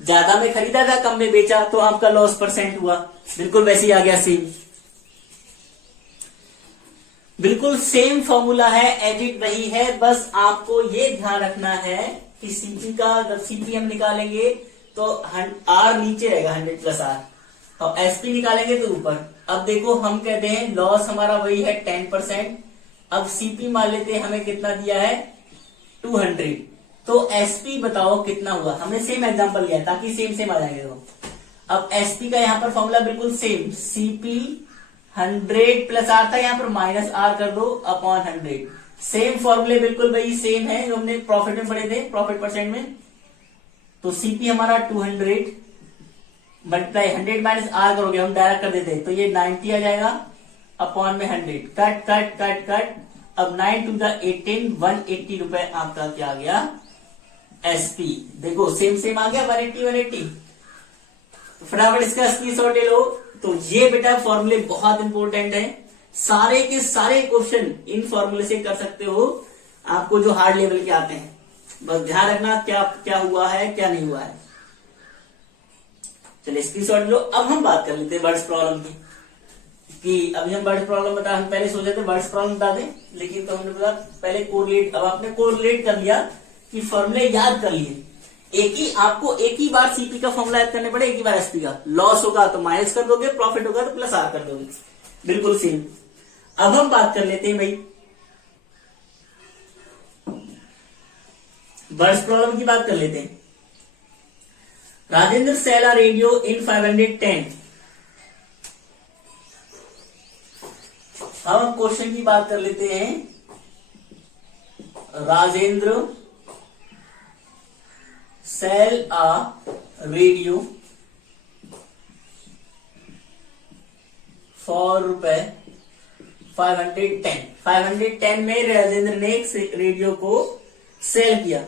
ज्यादा में खरीदा था कम में बेचा तो आपका लॉस परसेंट हुआ, बिल्कुल वैसे ही आ गया सेम, बिल्कुल सेम फॉर्मूला है, एज इट वही है, बस आपको ये ध्यान रखना है कि सीपी का, जब सीपी हम निकालेंगे तो आर नीचे रहेगा 100 प्लस आर, और एसपी निकालेंगे तो ऊपर। अब देखो हम कहते हैं लॉस हमारा वही है 10%। अब सीपी मान लेते हैं हमें कितना दिया है 200। तो एसपी बताओ कितना हुआ। हमने सेम एग्जांपल लिया ताकि सेम सेम आ जाएंगे। तो अब एसपी का यहाँ पर फॉर्मूला बिल्कुल सेम, सीपी 100 प्लस आर था, यहाँ पर माइनस आर कर दो अपॉन 100। सेम फॉर्मूले बिल्कुल भाई सेम है जो हमने प्रॉफिट में पढ़े थे, प्रॉफिट परसेंट में। तो सीपी हमारा 200 मल्टीप्लाई 100 माइनस आर करोगे, हम डायरेक्ट कर देते हैं तो ये 90 आ जाएगा अपॉन में 100। Cut cut cut cut. अब 9 टू द 18 180 रुपए आपका क्या आ गया एसपी। देखो सेम सेम आ गया 180। तो फटाफट इसका स्क्रीनशॉट ले लो। तो ये बेटा फॉर्मूले बहुत इंपॉर्टेंट है, सारे के सारे क्वेश्चन इन फॉर्मूले से कर सकते हो, आपको जो हार्ड लेवल के आते हैं। बस ध्यान रखना क्या क्या हुआ है क्या नहीं हुआ है। चलिए स्क्रीनशॉट लो। अब हम बात कर लेते हैं वर्ड्स प्रॉब्लम की, कि अभी हम वर्ड्स प्रॉब्लम बता, हम पहले सोचे थे वर्ड्स प्रॉब्लम बता दें, लेकिन तो हमने बोला पहले कोरिलेट। अब आपने कोरिलेट कर लिया कि फॉर्मूले याद कर लिए, आपको एक ही बार सीपी का फॉर्मूला याद करने पड़े, एक ही बार एसपी का। लॉस होगा तो माइनस कर दोगे, प्रॉफिट होगा तो प्लस आर कर दोगे, बिल्कुल सेम। अब हम बात कर लेते हैं भाई वर्ड्स प्रॉब्लम की बात कर लेते हैं। Rajendra sell a radio in 510। हम क्वेश्चन की बात कर लेते हैं। Rajendra sell a radio for रुपए 510। 510 में राजेंद्र ने एक रेडियो को सेल किया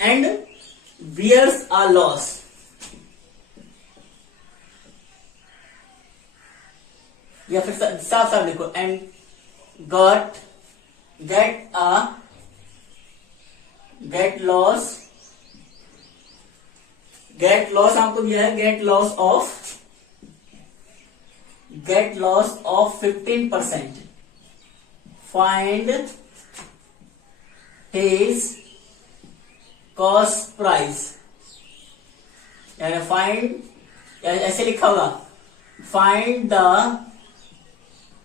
एंड बियर्स अ लॉस। या फिर साफ साफ लिखो एंड गेट लॉस आपको दिया है, get loss of 15%। Find his cost price, यानी फाइंड ऐसे लिखा होगा, find the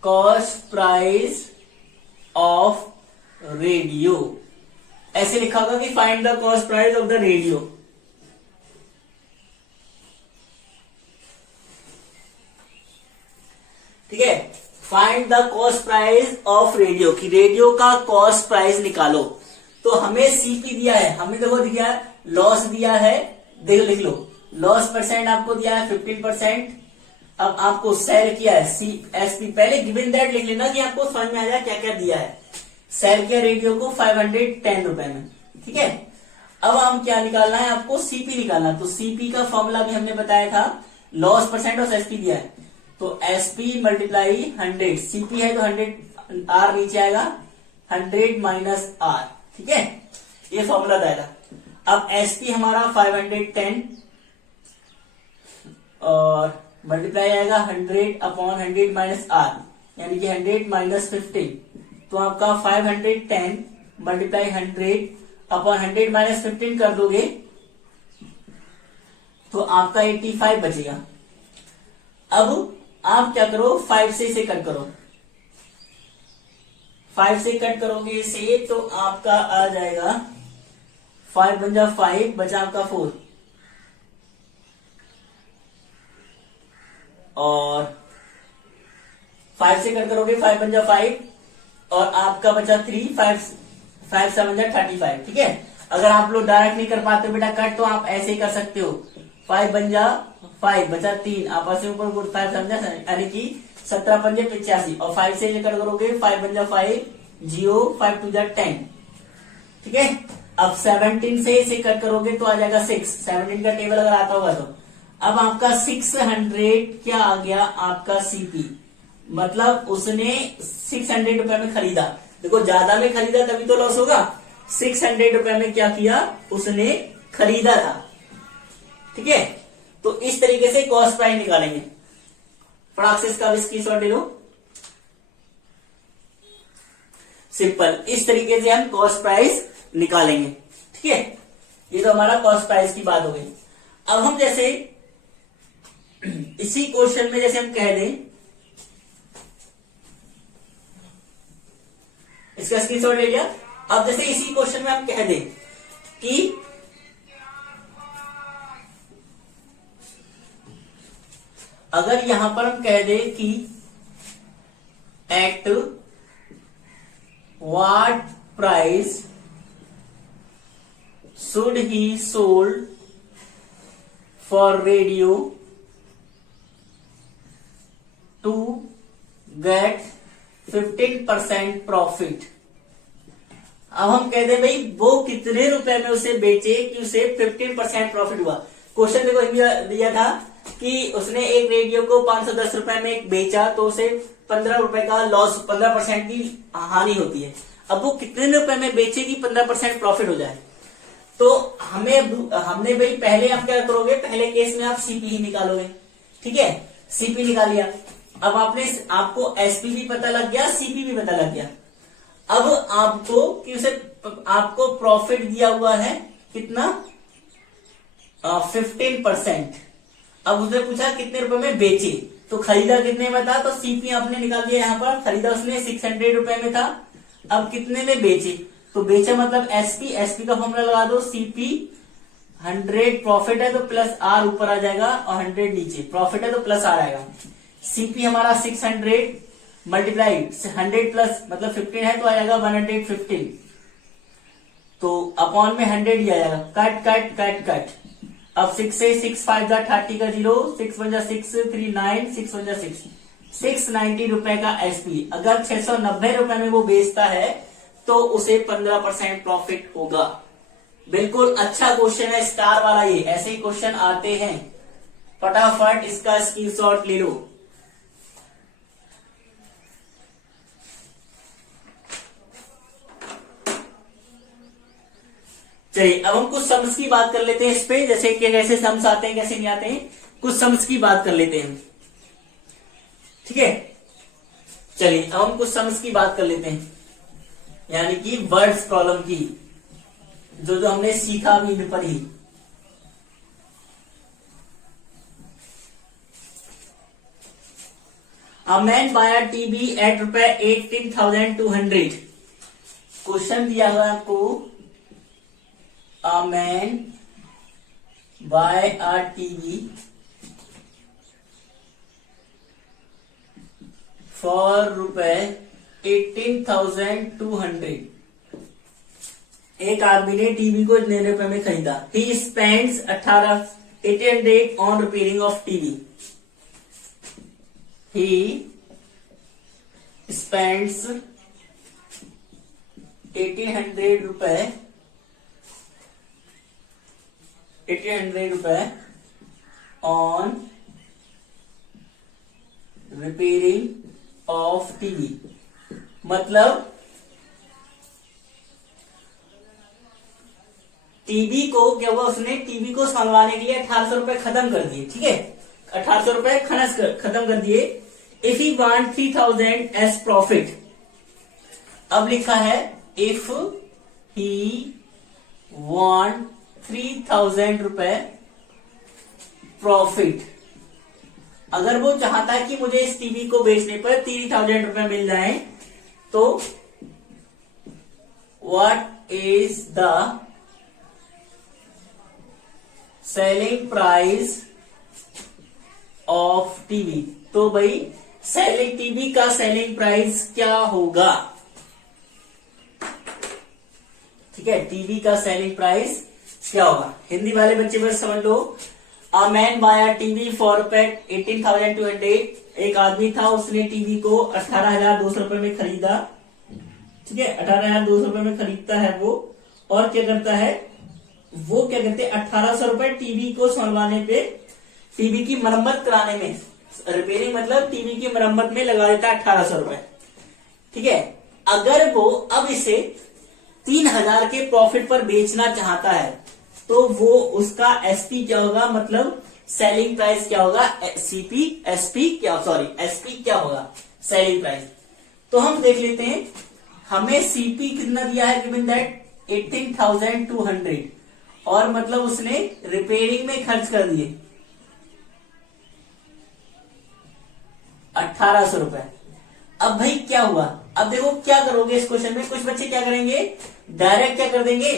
cost price of radio. ऐसे लिखा होगा कि find the cost price of the radio. ठीक है, find the cost price of radio, कि रेडियो का कॉस्ट प्राइस निकालो। तो हमें सीपी दिया है, हमें देखो दिया है लॉस दिया है, देखो लिख लो लॉस परसेंट आपको दिया है 15%। अब आपको सेल किया है एसपी, पहले गिवन दैट लिख लेना कि आपको समझ में आ जाए क्या क्या दिया है। सेल किया रेडियो को 510 रुपए में, ठीक है। अब हम क्या निकालना है, आपको सीपी निकालना। तो सीपी का फॉर्मूला भी हमने बताया था, लॉस परसेंट और एसपी दिया है, तो एसपी मल्टीप्लाई 100, सीपी है तो 100 आर नीचे आएगा, 100 माइनस आर, ठीक है, ये फॉर्मूला बताया था। अब एसपी हमारा 510 और मल्टीप्लाई आएगा 100 अपॉन 100 माइनस आर, यानी कि 100 माइनस 15, तो आपका 510 मल्टीप्लाई 100 अपॉन 100 माइनस 15 कर दोगे तो आपका 85 बचेगा। अब आप क्या करो, 5 से इसे कट करो, 5 से कट करोगे इसे तो आपका आ जाएगा 5 बन जा 5, बचा आपका 4, और 5 से कट करोगे 5 बन जा 5, और आपका बचा 3, 5 7 जा 35, ठीक है। अगर आप लोग डायरेक्ट नहीं कर पाते बेटा कट, तो आप ऐसे ही कर सकते हो, 5 बन जा 5 बचा 3, आपस में ऊपर 5 समझा, यानी कि 17 पंजे 85, और 5 से कट करोगे 5 बन जा 5 0, 5 2 जा 10, ठीक है। अब 17 से इसे कट करोगे तो आ जाएगा 6, 17 का टेबल अगर आता होगा तो। अब आपका 600 क्या आ गया आपका सीपी, मतलब उसने 600 रुपए में खरीदा। देखो ज्यादा में खरीदा तभी तो लॉस होगा, 600 रुपए में क्या किया उसने खरीदा था, ठीक है। तो इस तरीके से कॉस्ट प्राइस निकालेंगे। फटाक से इसका भी स्क्रीनशॉट ले लो, सिंपल इस तरीके से हम कॉस्ट प्राइस निकालेंगे, ठीक है। ये तो हमारा कॉस्ट प्राइस की बात हो गई। अब हम जैसे इसी क्वेश्चन में जैसे हम कह दें, इसका स्क्रीनशॉट ले लिया। अब जैसे इसी क्वेश्चन में हम कह दें कि अगर यहां पर हम कह दें कि at what price should he sold for radio to get 15% profit. अब हम कहते हैं भाई वो कितने रुपए में उसे बेचे कि उसे 15% प्रॉफिट हुआ। क्वेश्चन देखो दिया था कि उसने एक रेडियो को 510 रुपए में बेचा तो उसे 15 रुपए का लॉस, 15% की हानि होती है। अब वो कितने रुपए में बेचे कि 15% प्रॉफिट हो जाए। तो हमने भाई पहले आप क्या करोगे, पहले केस में आप सीपी ही निकालोगे, ठीक है, सीपी निकाल लिया। अब आपको एसपी भी पता लग गया, सीपी भी पता लग गया। अब आपको प्रॉफिट दिया हुआ है कितना, 15%। अब उसने पूछा कितने रुपए में बेचे, तो खरीदा कितने में था, तो सीपी आपने निकाल दिया। यहाँ पर खरीदा उसने 600 रुपए में था, अब कितने में बेचे, तो बेचा मतलब एसपी का फॉर्मूला लगा दो, सीपी 100 प्रॉफिट है तो प्लस आर ऊपर आ जाएगा और 100 नीचे, प्रॉफिट है तो प्लस आर आएगा। सीपी हमारा 600 मल्टीप्लाई 100 प्लस मतलब 15 है तो आ जाएगा 115, तो अपॉन में 100 ही आ जाएगा। Cut cut cut cut. अब 6 से 6 5 जा 30 का 0, 6 1 जा 6 3 9, 6 1 जा 6, 690 रुपए का एसपी। अगर 690 रुपए में वो बेचता है तो उसे 15% प्रॉफिट होगा। बिल्कुल अच्छा क्वेश्चन है, स्टार वाला। ये ऐसे ही क्वेश्चन आते हैं, फटाफट इसका स्क्रीनशॉट ले लो। चलिए अब हम कुछ सम्स की बात कर लेते हैं इस पे, जैसे कि कैसे सम्स आते हैं कैसे नहीं आते हैं, कुछ सम्स की बात कर लेते हैं, ठीक है। चलिए अब हम कुछ सम्स की बात कर लेते हैं, यानी कि वर्ड्स प्रॉब्लम की, जो हमने सीखा भी इन पर ही। A man buy a TV at ₹18,200। Question दिया हुआ है आपको, A man buy a TV for ₹18,200। एक आदमी ने टीवी को इतने रुपए में खरीदा। He spends 800 on repairing of TV। He spends 1800 रुपए on repairing of TV। मतलब टीवी को क्या हुआ, उसने टीवी को संभालने के लिए 1800 रुपए खत्म कर दिए, ठीक है, 1800 रुपए खत्म कर दिए। If he want 3000 as profit. अब लिखा है इफ ही वांट 3000 रुपए प्रॉफिट। अगर वो चाहता है कि मुझे इस टीवी को बेचने पर 3000 रुपए मिल जाए, तो what is the selling price of TV. तो भाई टीवी का सेलिंग प्राइस क्या होगा, ठीक है, टीवी का सेलिंग प्राइस क्या होगा। हिंदी वाले बच्चे बस समझ लो। A man buy a TV for ₹18,200। एक आदमी था, उसने टीवी को 18,200 रुपए में खरीदा, ठीक है, 18,200 रुपए में खरीदता है वो, और क्या करता है वो, क्या करते हैं 1800 रुपए टीवी को संभालने पे, टीवी की मरम्मत कराने में, रिपेयरिंग मतलब टीवी की मरम्मत में लगा देता है 1800 रुपए, ठीक है। अगर वो अब इसे 3000 के प्रॉफिट पर बेचना चाहता है, तो वो उसका एसपी क्या होगा, मतलब सेलिंग प्राइस क्या होगा, एसपी क्या होगा, सेलिंग प्राइस। तो हम देख लेते हैं, हमें सीपी कितना दिया है, गिवन दैट 18,200, और मतलब उसने रिपेयरिंग में खर्च कर दिए 1800 रुपए। अब भाई क्या हुआ, अब देखो क्या करोगे इस क्वेश्चन में, कुछ बच्चे क्या करेंगे, डायरेक्ट क्या कर देंगे,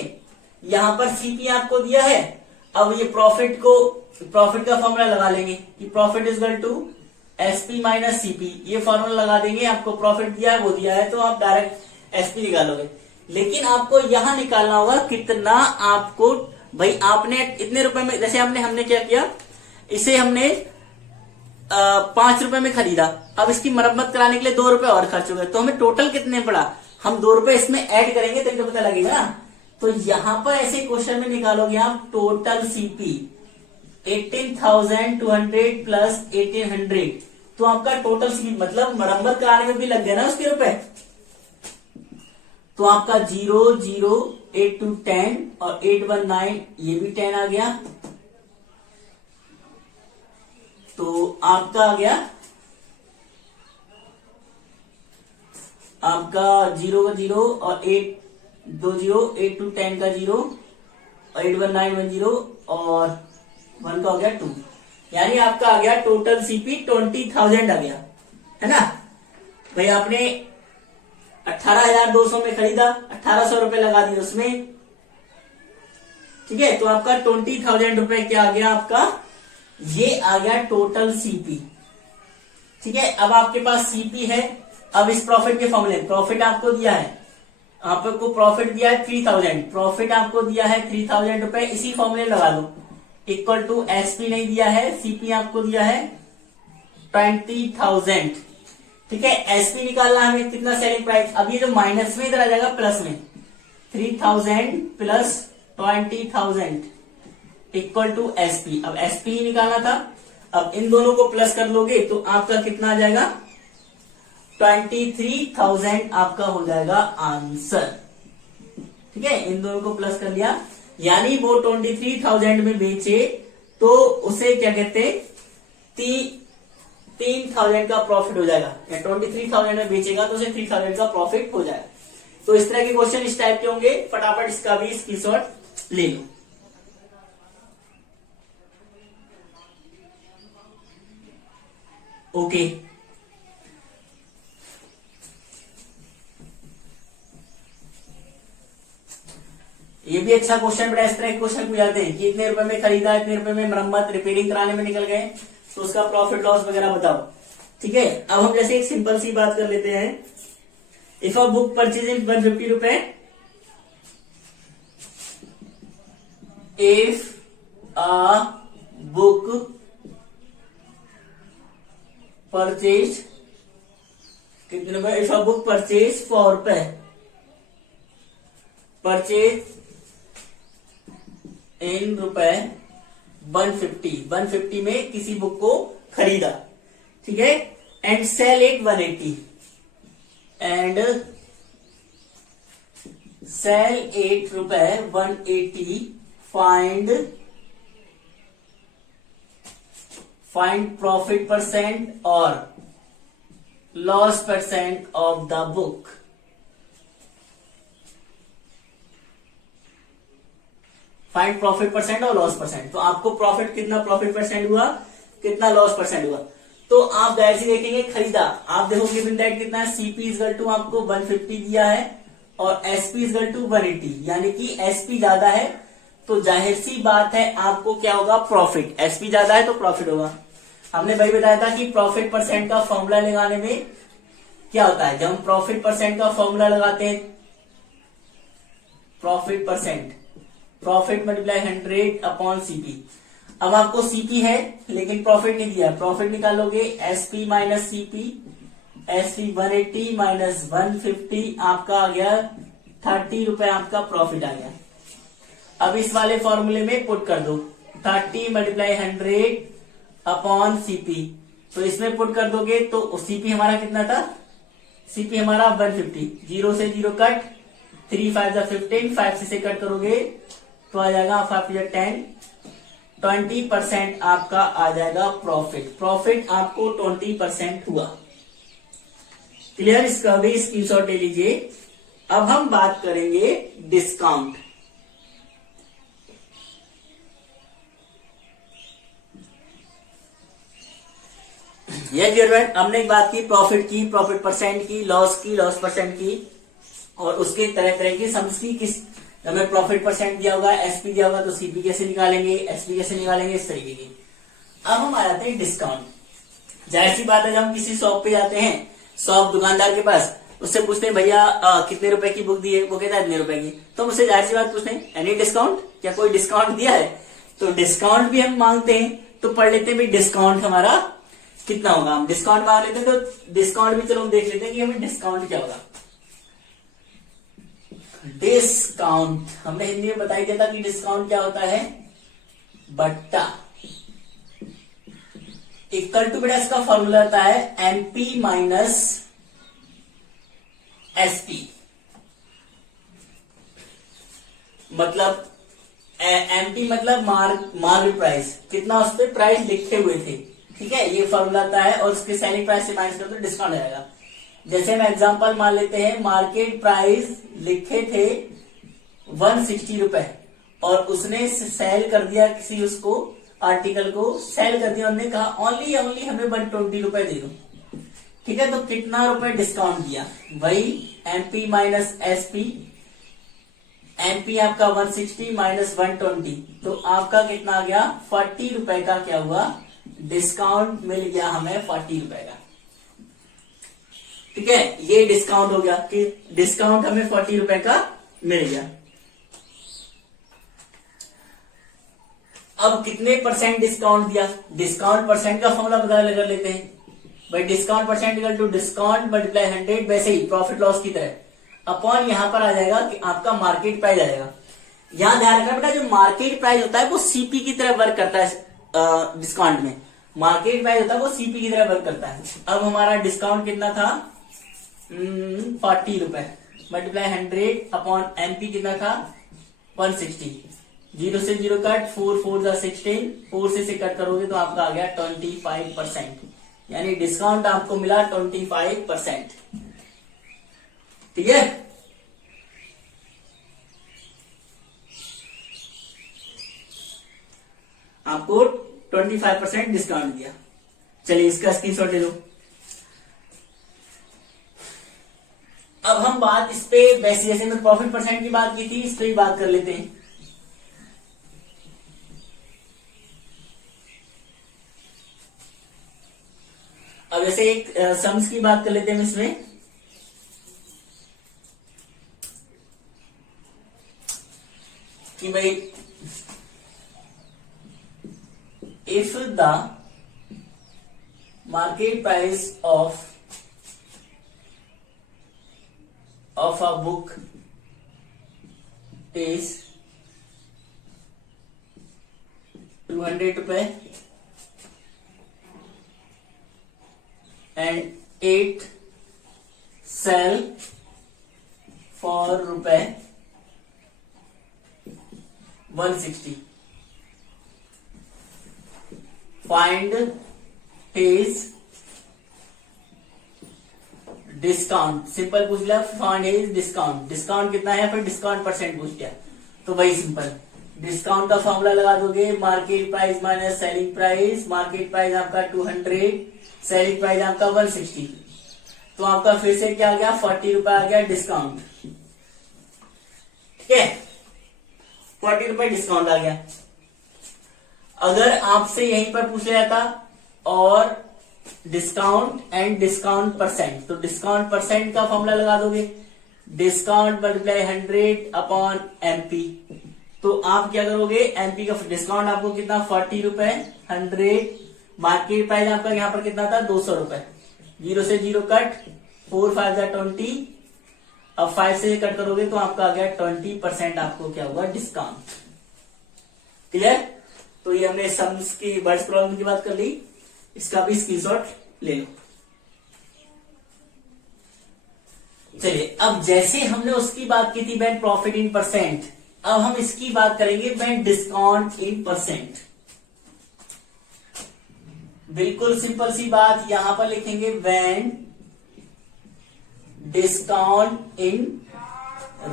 यहां पर सीपी आपको दिया है, अब ये प्रॉफिट का फॉर्मूला लगा लेंगे कि profit is equal to SP minus CP, ये फॉर्मूला लगा देंगे, आपको प्रॉफिट दिया है वो दिया है, तो आप डायरेक्ट एसपी निकालोगे। लेकिन आपको यहां निकालना होगा कितना आपको, भाई आपने इतने रुपए में, जैसे हमने क्या किया, इसे हमने 5 रुपए में खरीदा, अब इसकी मरम्मत कराने के लिए 2 रुपए और खर्च हो गए, तो हमें टोटल कितने पड़ा, हम 2 रुपए इसमें ऐड करेंगे तभी तो पता लगेगा ना। तो यहां पर ऐसे क्वेश्चन में निकालोगे आप टोटल सीपी 18,200 प्लस 1800, तो आपका टोटल सीपी मतलब मरम्मत कराने में भी लग गया ना उसके रुपए, तो आपका 0 0 8 to 10 और 819 ये भी 10 आ गया, तो आपका आ गया, आपका 0 का 0 और 8 2 0 8 to 10 का 0 और 819 1 0 और 1 का हो गया 2, यानी आपका आ गया टोटल सीपी 20,000 आ गया, है ना। भाई आपने 18,200 में खरीदा, 1,800 रुपए लगा दिए उसमें, ठीक है, तो आपका 20,000 रुपए क्या आ गया, आपका ये आ गया टोटल सीपी, ठीक है। अब आपके पास सीपी है, अब इस प्रॉफिट के फॉर्मूले, प्रॉफिट आपको दिया है, आपको प्रॉफिट दिया है 3,000, प्रॉफिट आपको दिया है 3,000 रुपए, इसी फॉर्मूले लगा दो, इक्वल टू एसपी नहीं दिया है, सीपी आपको दिया है 20,000, ठीक है। एसपी निकालना हमें कितना, सेलिंग प्राइस, अब ये जो माइनस में इधर आ जाएगा प्लस में, 3,000 प्लस 20,000 इक्वल टू एसपी, अब एसपी ही निकालना था, अब इन दोनों को प्लस कर लोगे तो आपका कितना आ जाएगा, 23,000 आपका हो जाएगा आंसर, ठीक है। इन दोनों को प्लस कर लिया, यानी वो 23,000 में बेचे तो उसे क्या कहते, 3,000 का प्रॉफिट हो जाएगा, या 23,000 में बेचेगा तो उसे 3,000 का प्रॉफिट हो जाएगा। तो इस तरह के क्वेश्चन इस टाइप के होंगे, फटाफट इसका भी स्क्रीनशॉट ले लो। ओके, ये भी अच्छा क्वेश्चन, बड़ा इस तरह के क्वेश्चन पूछ जाते हैं कि इतने रुपए में खरीदा, इतने रुपए में मरम्मत रिपेयरिंग कराने में निकल गए, तो उसका प्रॉफिट लॉस वगैरह बताओ, ठीक है। अब हम जैसे एक सिंपल सी बात कर लेते हैं, इफ अ बुक परचेजिंग 150 रुपए, इफ अ बुक परचेज कितने रुपए, इफ अ बुक परचेज 4 रुपए, परचेज इन रुपए 150 में किसी बुक को खरीदा, ठीक है, and sell it 180, and sell 8 रुपए 180, फाइंड प्रॉफिट परसेंट और loss percent of the book. Find profit percent और लॉस परसेंट, तो आपको प्रॉफिट कितना, प्रॉफिट परसेंट हुआ कितना, लॉस परसेंट हुआ, तो आप जाहिर सी देखेंगे खरीदा, आप देखो गिवन दैट कितना है, सीपी इक्वल टू आपको 150 दिया है और एसपी इक्वल टू 180, यानी कि एसपी ज्यादा है तो जाहिर सी बात है आपको क्या होगा, प्रॉफिट, एसपी ज्यादा है तो प्रॉफिट होगा। हमने भाई बताया था कि प्रॉफिट परसेंट का फॉर्मूला लगाने में क्या होता है, जब हम प्रॉफिट परसेंट का फॉर्मूला लगाते हैं, profit percent, profit multiply 100 upon CP. अब आपको सीपी है लेकिन प्रॉफिट नहीं दिया, प्रॉफिट निकालोगे SP minus CP, SP 180 minus 150, आपका आ गया 30 रुपए, आपका प्रॉफिट आ गया। अब इस वाले फॉर्मूले में पुट कर दो 30 मल्टीप्लाई 100 अपॉन सीपी, तो इसमें पुट कर दोगे तो सीपी हमारा कितना था, सीपी हमारा 150, 0 से 0 कट, 3 5 15, 5 से कट करोगे तो आ जाएगा 5 10, 20% आपका आ जाएगा प्रॉफिट, प्रॉफिट आपको 20% हुआ। क्लियर, इसका भी स्क्रीनशॉट ले लीजिए। अब हम बात करेंगे डिस्काउंट। ये डिविडेंड हमने एक बात की, प्रॉफिट की, प्रॉफिट परसेंट की, लॉस परसेंट की, और उसके तरह तरह की सम्स की। किस हमें प्रॉफिट परसेंट दिया होगा, एसपी दिया होगा, तो सीपी कैसे निकालेंगे, एसपी कैसे निकालेंगे, इस तरीके की। अब हम आ जाते हैं डिस्काउंट। जाहिर सी बात है, जब हम किसी शॉप पे जाते हैं, शॉप दुकानदार के पास, उससे पूछते हैं भैया कितने रुपए की बुक दी है, वो कहता है इतने रुपए की, तो मुझसे जाहिर सी बात पूछते हैं एनी डिस्काउंट, क्या कोई डिस्काउंट दिया है। तो डिस्काउंट भी हम मांगते हैं, तो पढ़ लेते हैं भाई डिस्काउंट हमारा कितना होगा। हम डिस्काउंट मांग लेते हैं, तो डिस्काउंट भी चलो हम देख लेते हैं कि हमें डिस्काउंट क्या होगा। डिस्काउंट हमने हिंदी में बता ही दिया था कि डिस्काउंट क्या होता है, बट्टा इक्वल टू, बेटा इसका फॉर्मूला होता है एमपी माइनस एसपी। मतलब एमपी मतलब मार्क प्राइस, कितना उस पर प्राइस लिखे हुए थे, ठीक है, ये फॉर्मूला आता है, और उसके सेलिंग प्राइस से माइनस करो तो डिस्काउंट आएगा। जैसे हम एग्जांपल मान लेते हैं, मार्केट प्राइस लिखे थे 160 रुपए, और उसने सेल कर दिया किसी उसको आर्टिकल को सेल कर दिया, उन्होंने कहा ओनली हमें 120 रुपए दे दो, ठीक है, तो कितना रुपए डिस्काउंट दिया, वही एमपी माइनस एसपी। एमपी आपका 160 माइनस 120, तो आपका कितना आ गया, 40 रुपए का क्या हुआ, डिस्काउंट मिल गया हमें 40 रुपए का, ठीक है। ये डिस्काउंट हो गया कि डिस्काउंट हमें 40 रुपए का मिल गया। अब कितने परसेंट डिस्काउंट दिया, डिस्काउंट परसेंट का फॉर्मूला पता कर लेते हैं भाई। Discount percent equal to discount multiply 100, वैसे ही प्रॉफिट लॉस की तरह अपॉन यहां पर आ जाएगा कि आपका मार्केट प्राइस आ जाएगा। यहां ध्यान रखना बेटा, जो मार्केट प्राइस होता है वो सीपी की तरह वर्क करता है। डिस्काउंट में मार्केट प्राइस होता है वो सीपी की तरह वर्क करता है। अब हमारा डिस्काउंट कितना था, 40 रुपए, मल्टीप्लाई 100 अपॉन एमपी कितना था 160, 0 से 0 कट, 4 4 जा 16, 4 से कट करोगे तो आपका आ गया 25%, यानी डिस्काउंट आपको मिला 25%, ठीक है। आपको 25% डिस्काउंट दिया। चलिए इसका स्क्रीनशॉट ले लो। अब हम बात इस पे, वैसे जैसे मैं प्रॉफिट परसेंट की बात की थी, इस पे ही बात कर लेते हैं। अब जैसे एक सम्स की बात कर लेते हैं इसमें, कि भाई if the market price of a book is 200 रुपए and 8 sell for रुपए 160, find his डिस्काउंट। सिंपल पूछ लिया, फाइंड हिज डिस्काउंट, डिस्काउंट कितना है, फिर डिस्काउंट परसेंट पूछ लिया, तो वही सिंपल डिस्काउंट का फॉर्मूला लगा दोगे, market price minus selling price. Market price आपका 200, सेलिंग प्राइस आपका 160, तो आपका फिर से क्या आ गया, 40 रुपए आ गया डिस्काउंट, ठीक है, 40 रुपए डिस्काउंट आ गया। अगर आपसे यहीं पर पूछ लिया जाता और डिस्काउंट एंड डिस्काउंट परसेंट, तो डिस्काउंट परसेंट का फॉर्मूला लगा दोगे, डिस्काउंट मल्टीप्लाई 100 अपॉन एमपी। तो आप क्या करोगे, एमपी का डिस्काउंट आपको कितना 40 रुपए, 100, मार्केट प्राइस आपका यहां पर कितना था 200 रुपए, 0 से 0 कट, 4 5 जा 20, अब 5 से कट करोगे तो आपका आ गया 20% आपको क्या होगा डिस्काउंट, क्लियर। तो ये हमने सम्स की वर्ड्स प्रॉब्लम की बात कर ली, इसका भी स्क्रीनशॉट ले लो। चलिए अब जैसे हमने उसकी बात की थी व्हेन प्रॉफिट इन परसेंट, अब हम इसकी बात करेंगे व्हेन डिस्काउंट इन परसेंट। बिल्कुल सिंपल सी बात, यहां पर लिखेंगे व्हेन डिस्काउंट इन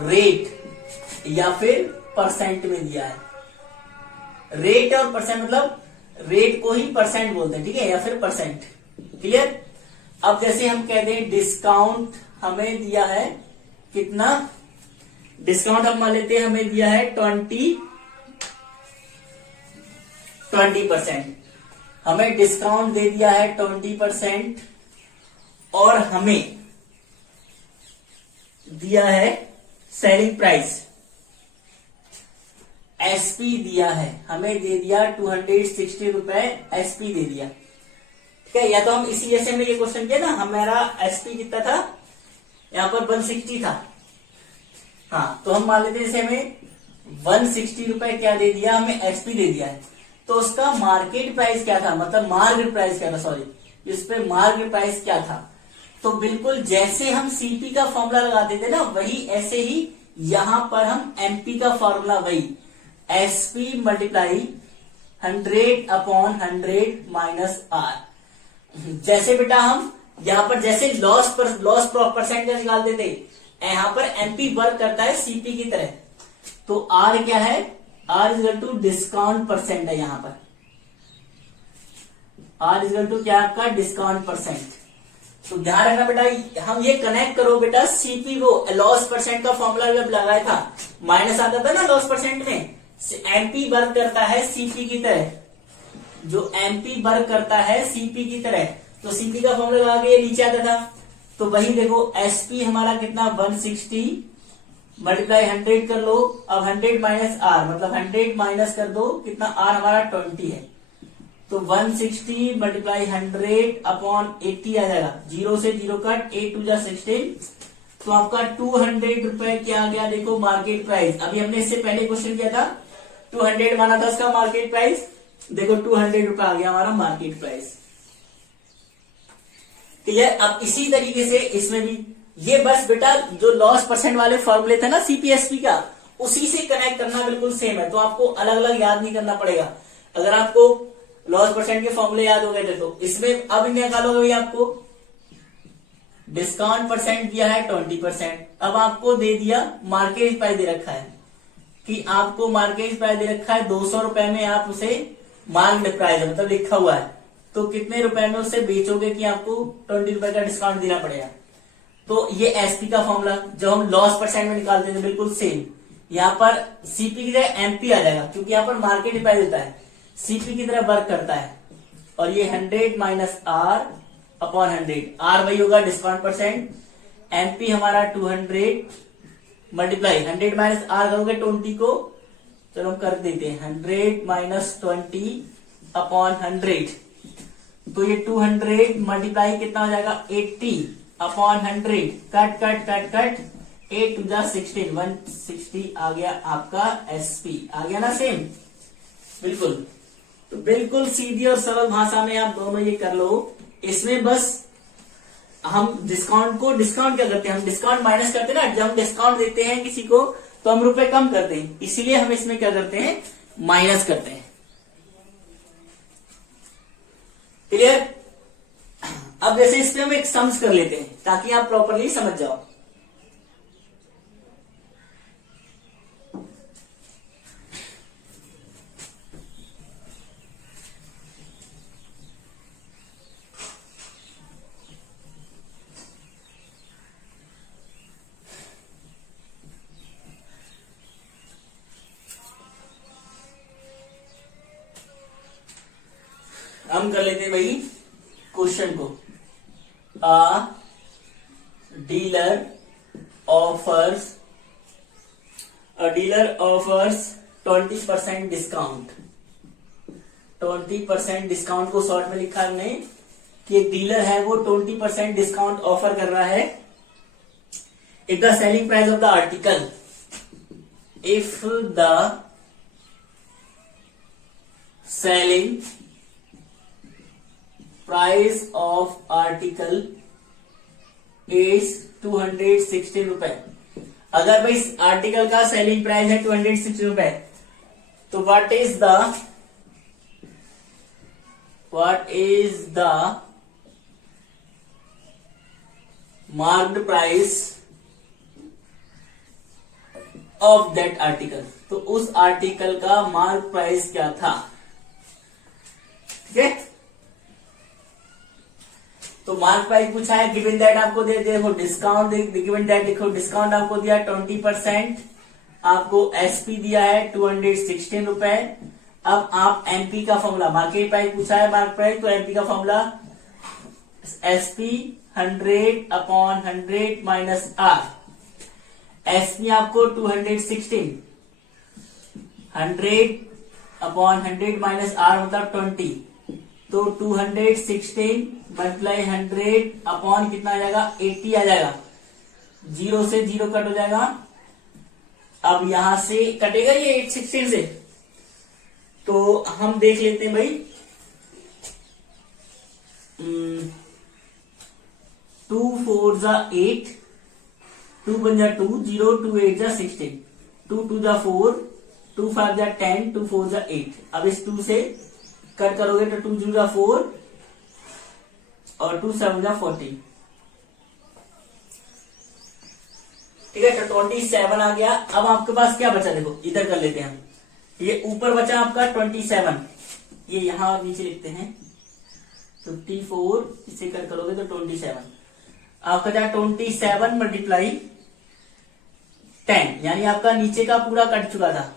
रेट या फिर परसेंट में दिया है। रेट और परसेंट मतलब रेट को ही परसेंट बोलते हैं, ठीक है, या फिर परसेंट। क्लियर। अब जैसे हम कह दें डिस्काउंट हमें दिया है कितना, डिस्काउंट हम मान लेते हैं हमें दिया है 20%, हमें डिस्काउंट दे दिया है 20% और हमें दिया है सेलिंग प्राइस एसपी दिया है, हमें दे दिया 260 रुपए एसपी दे दिया। ठीक है, या तो हम इसी जैसे में ये क्वेश्चन किया ना, हमारा एसपी कितना था, यहां पर 160 था। हाँ, तो हम मान लेते जैसे हमें 160 रुपए क्या दे दिया, हमें एसपी दे दिया है, तो उसका मार्केट प्राइस क्या था, मतलब मार्केट प्राइस क्या था, सॉरी, इस पे मार्केट प्राइस क्या था। तो बिल्कुल जैसे हम सीपी का फॉर्मूला लगाते थे ना, वही ऐसे ही यहां पर हम एमपी का फॉर्मूला, वही एसपी मल्टीप्लाई 100/100 माइनस आर। जैसे बेटा हम यहां पर जैसे लॉस परसेंटेज निकालते थे, यहां पर एमपी वर्क करता है सीपी की तरह। तो आर क्या है, R is equal to discount percent है, यहां पर आर इज इक्वल टू क्या आपका डिस्काउंट परसेंट। तो ध्यान रखना बेटा, हम ये कनेक्ट करो बेटा, सीपी वो लॉस परसेंट का फॉर्मूला जब लगाया था, माइनस आता था ना लॉस परसेंट में, एमपी वर्क करता है सीपी की तरह, जो एमपी वर्क करता है सीपी की तरह, तो सीपी का फॉर्मूला लगा के ये नीचे आता था। तो वही देखो एसपी हमारा कितना 160 मल्टीप्लाई 100 कर लो, अब 100 माइनस आर, मतलब 100 माइनस कर दो, कितना आर हमारा 20 है, तो 160 मल्टीप्लाई 100/80 आ जाएगा, 0 से 0 कट, 8 2 जा 16, तो आपका 200 रुपए क्या आ गया, देखो मार्केट प्राइस। अभी हमने इससे पहले क्वेश्चन किया था 200 माना था उसका मार्केट प्राइस, देखो 200 रुपए आ गया हमारा मार्केट प्राइस। क्लियर। अब इसी तरीके से इसमें भी ये बस बेटा जो लॉस परसेंट वाले फॉर्मूले थे ना सीपीएसपी का, उसी से कनेक्ट करना बिल्कुल सेम है, तो आपको अलग अलग याद नहीं करना पड़ेगा। अगर आपको लॉस परसेंट के फॉर्मूले याद हो गए थे तो इसमें अब निकालोगे भाई, आपको डिस्काउंट परसेंट दिया है 20%, अब आपको दे दिया मार्केट प्राइस दे रखा है कि आपको मार्केट प्राइस दे रखा है 200 रुपए में, आप उसे मार्केट प्राइस मतलब लिखा हुआ है, तो कितने रुपए में उसे बेचोगे कि आपको 20 रुपए का डिस्काउंट देना पड़ेगा। तो ये एसपी का फॉर्मूला जो हम लॉस परसेंट में निकालते थे बिल्कुल सेम, यहाँ पर सीपी की जगह एमपी आ जाएगा, क्योंकि यहाँ पर मार्केट प्राइस होता है, सीपी की तरह वर्क करता है। और ये 100 माइनस आर अपॉन 100, आर वही होगा डिस्काउंट परसेंट, एमपी हमारा 200 मल्टीप्लाई 100 माइनस आर करोगे 20 को, चलो हम कर देते हैं 100 माइनस 20 अपॉन 100, तो ये 200 मल्टीप्लाई कितना हो जाएगा 80 upon 100, cut cut cut cut, 8 two जा 16, 160 आ गया आपका एसपी, आ गया ना सेम बिल्कुल। तो बिल्कुल सीधी और सरल भाषा में आप दोनों ये कर लो। इसमें बस हम डिस्काउंट को, डिस्काउंट क्या करते हैं, हम डिस्काउंट माइनस करते हैं ना, जब हम डिस्काउंट देते हैं किसी को तो हम रुपए कम करते हैं, इसीलिए हम इसमें क्या करते हैं, माइनस करते हैं। क्लियर। अब जैसे इसमें हम एक सम्स कर लेते हैं ताकि आप प्रॉपरली समझ जाओ। हम कर लेते हैं भाई क्वेश्चन को, अ डीलर ऑफर्स 20% डिस्काउंट। 20% डिस्काउंट को शॉर्ट में लिखा हमने कि एक डीलर है वो 20% डिस्काउंट ऑफर कर रहा है if the selling price of the article, if the selling price of article is 260 रुपए। अगर भाई इस आर्टिकल का सेलिंग प्राइस है 260 रुपए, तो what is the marked price of that article, तो उस आर्टिकल का मार्क प्राइस क्या था। ठीक है, तो मार्क प्राइस पूछा है, गिवन दैट आपको दे देखो डिस्काउंट, गिवन दैट देखो डिस्काउंट आपको दिया 20%, आपको एसपी दिया है 216 रुपए। अब आप एमपी का फॉर्मूला, मार्केट प्राइस पूछा है मार्क प्राइस, तो एमपी का formula SP 100/100 minus R. SP आपको 216, 100/100 माइनस आर मतलब 20, तो 216 मल्टीप्लाई 100 अपॉन कितना आ जाएगा 80 आ जाएगा, 0 से 0 कट हो जाएगा। अब यहां से कटेगा ये 816 से, तो हम देख लेते हैं भाई 2 4 जा 8, 2 1 जा 2, 0 2 8 जा 16, 2 2 जा 4, 2 5 जा 10, 2 4 जा 8। अब इस 2 से कट करोगे तो 2 0 जा 4 और 2 7 जा 14, ठीक है। तो 27 आ गया। अब आपके पास क्या बचा, देखो इधर कर लेते हैं हम, ये ऊपर बचा आपका 27, ये यहां और नीचे लिखते हैं 54, इसे कट करोगे तो 27 आपका जाए 27 मल्टीप्लाई 10, यानी आपका नीचे का पूरा कट चुका था,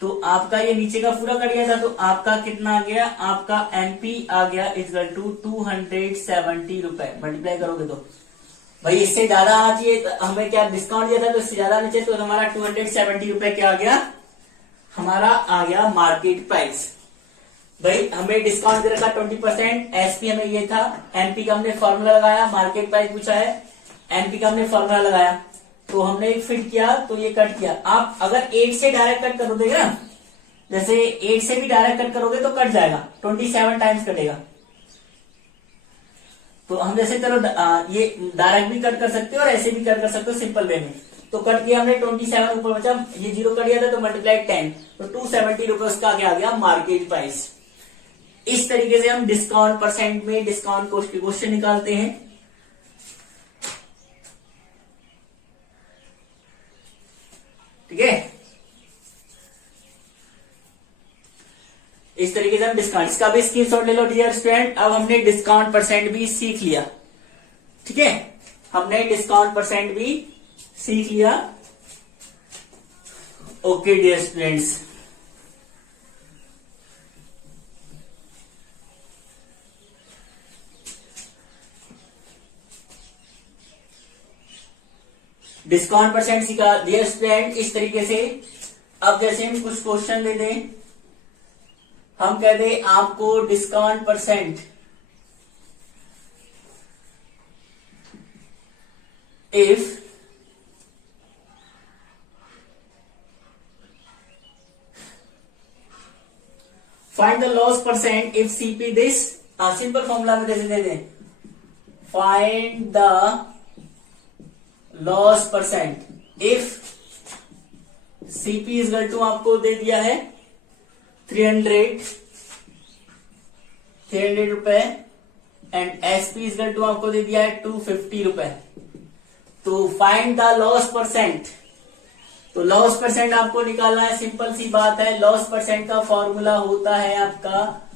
तो आपका ये नीचे का पूरा कट गया था, तो आपका कितना आ गया, आपका एमपी आ गया इक्वल टू 270 रुपए। मल्टीप्लाई करोगे तो भाई इससे ज्यादा आना चाहिए, हमें क्या डिस्काउंट दिया था तो इससे ज्यादा आना चाहिए, तो हमारा 270 रुपए क्या आ गया, हमारा आ गया मार्केट प्राइस। भाई हमें डिस्काउंट दे रखा 20%, एसपी हमें ये था, एमपी का हमने फॉर्मूला लगाया, मार्केट प्राइस पूछा है, एमपी का हमने फॉर्मूला लगाया, तो हमने फिट किया तो ये कट किया। आप अगर 8 से डायरेक्ट कट करोगे ना, जैसे 8 से भी डायरेक्ट कट करोगे तो कट जाएगा, 27 टाइम्स कटेगा। तो हम जैसे चलो ये डायरेक्ट भी कट कर सकते हो और ऐसे भी कट कर सकते हो सिंपल वे में। तो कट किया हमने 27, ऊपर बचा ये 0 कट गया था तो मल्टीप्लाई 10, तो 270 रुपए उसका क्या आ गया मार्केट प्राइस। इस तरीके से हम डिस्काउंट परसेंट में डिस्काउंट कॉस्ट के क्वेश्चन निकालते हैं। ठीक है, इस तरीके से हम डिस्काउंट, इसका भी स्क्रीनशॉट ले लो डियर स्टूडेंट। अब हमने डिस्काउंट परसेंट भी सीख लिया, ठीक है, हमने डिस्काउंट परसेंट भी सीख लिया। Okay dear students, discount percent सीखा डियर स्टूडेंट इस तरीके से। अब जैसे हम कुछ क्वेश्चन दे दें, हम कह दें आपको discount percent if find the loss percent if CP this, simple formula में जैसे दे दें find the loss percent if CP is equal to आपको दे दिया है 300 रुपए and SP is equal to आपको दे दिया है 250 रुपए। तो फाइंड द लॉस परसेंट, तो लॉस परसेंट आपको निकालना है, सिंपल सी बात है। लॉस परसेंट का फॉर्मूला होता है आपका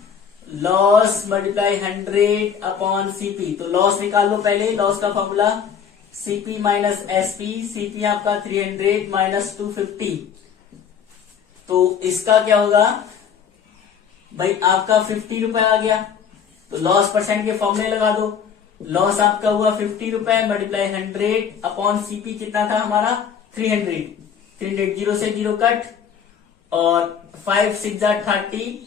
लॉस मल्टीप्लाई 100 अपॉन सीपी। तो लॉस निकाल लो पहले, लॉस का formula CP minus SP, CP आपका 300 माइनस 250, तो इसका क्या होगा भाई आपका 50 रुपए आ गया। तो लॉस परसेंट के फॉर्मूले लगा दो, लॉस आपका हुआ 50 रुपए मल्टीप्लाई 100 अपॉन सीपी कितना था हमारा 300, 0 से 0 कट और 5 6 जा 30,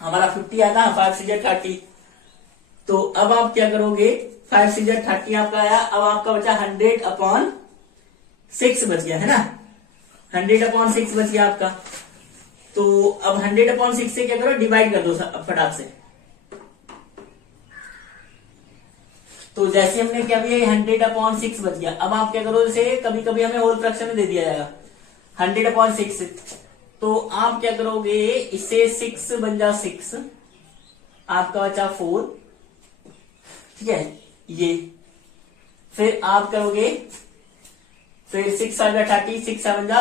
हमारा 50 आता है, 5 6 जा 30। तो अब आप क्या करोगे, 5 6 जा 30 आपका आया, अब आपका बचा 100 अपॉन 6 बच गया है ना, 100 अपॉन 6 बच गया आपका। तो अब 100 अपॉन 6 से क्या करो, डिवाइड कर दो फटाक से। तो जैसे हमने क्या किया 100 अपॉन 6 बच गया। अब आप क्या करो, जैसे कभी कभी हमें होल फ्रैक्शन में दे दिया जाएगा 100 अपॉन 6, तो आप क्या करोगे, इससे 6 बन जा 6, आपका बचा 4, ठीक है ये। फिर आप करोगे, फिर 6 आ जा 30, 6 7 जा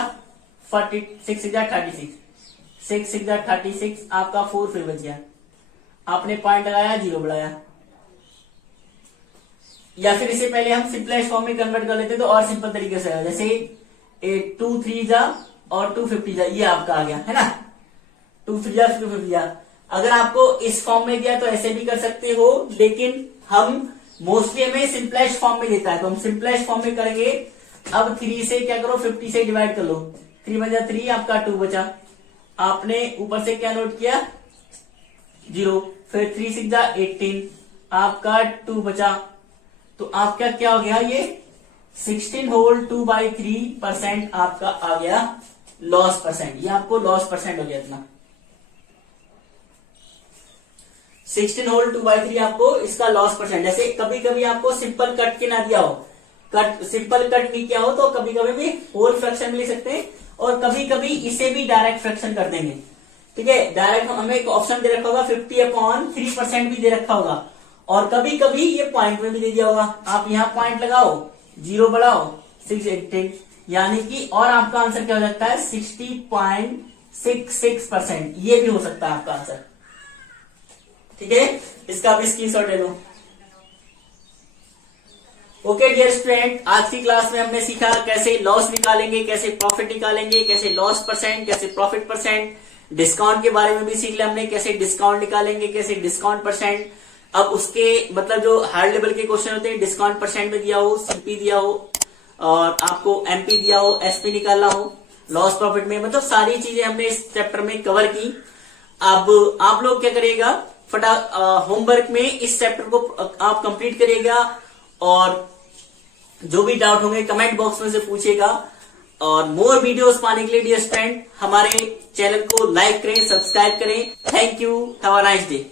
40, 6 6 जा 36, 6 6 जा 36, आपका 4 फिर बच गया। आपने पॉइंट लगाया, जीरो बढ़ाया। या फिर इसे पहले हम सिंपलेस्ट फॉर्म में कन्वर्ट कर लेते तो और सिंपल तरीके से आएगा, जैसे 2 3 जा और 2 50 जा, ये आपका आ गया है ना, 2 3 जा 2 50 जा। अगर आपको इस फॉर्म में दिया तो ऐसे भी कर सकते हो, लेकिन हम मोस्टली हमें सिंपलेस्ट फॉर्म में देता है तो हम सिंपलेस्ट फॉर्म में करेंगे। अब 3 से क्या करो, 50 से डिवाइड कर लो, 3 बचा 3, आपका 2 बचा। आपने ऊपर से क्या नोट किया, 0, फिर 3 6 जा 18, आपका 2 बचा। तो आपका क्या हो गया, ये 16 होल 2/3% आपका आ गया लॉस परसेंट। ये आपको लॉस परसेंट हो गया इतना, 16 होल 2/3 आपको इसका लॉस परसेंट। जैसे कभी कभी आपको सिंपल कट के ना दिया हो, सिंपल कट नहीं किया हो तो कभी कभी भी होल फ्रैक्शन में ले सकते हैं, और कभी कभी इसे भी डायरेक्ट फ्रैक्शन कर देंगे। ठीक है, डायरेक्ट हमें एक ऑप्शन दे रखा होगा 50/3% भी दे रखा होगा, और कभी कभी ये पॉइंट में भी दे दिया होगा। आप यहाँ पॉइंट लगाओ, 0 बढ़ाओ 6 18, यानी कि और आपका आंसर क्या हो जाता है 60.66%। ये भी हो सकता है आपका आंसर। ठीक है, इसका भी स्क्रीनशॉट ले लो। ओके डियर स्टूडेंट, आज की क्लास में हमने सीखा कैसे लॉस निकालेंगे, कैसे प्रॉफिट निकालेंगे, कैसे लॉस परसेंट, कैसे प्रॉफिट परसेंट। डिस्काउंट के बारे में भी सीख लिया हमने, कैसे डिस्काउंट निकालेंगे, कैसे डिस्काउंट परसेंट। अब उसके मतलब जो हायर लेवल के क्वेश्चन होते हैं, डिस्काउंट परसेंट में दिया हो, सीपी दिया हो और आपको एमपी दिया हो, एसपी निकालना हो, लॉस प्रॉफिट में, मतलब सारी चीजें हमने इस चैप्टर में कवर की। अब आप लोग क्या करिएगा, होमवर्क में इस चैप्टर को आप कंप्लीट करिएगा, और जो भी डाउट होंगे कमेंट बॉक्स में से पूछिएगा। और मोर वीडियोस पाने के लिए डियर स्टूडेंट हमारे चैनल को लाइक करें, सब्सक्राइब करें। Thank you, have a nice day.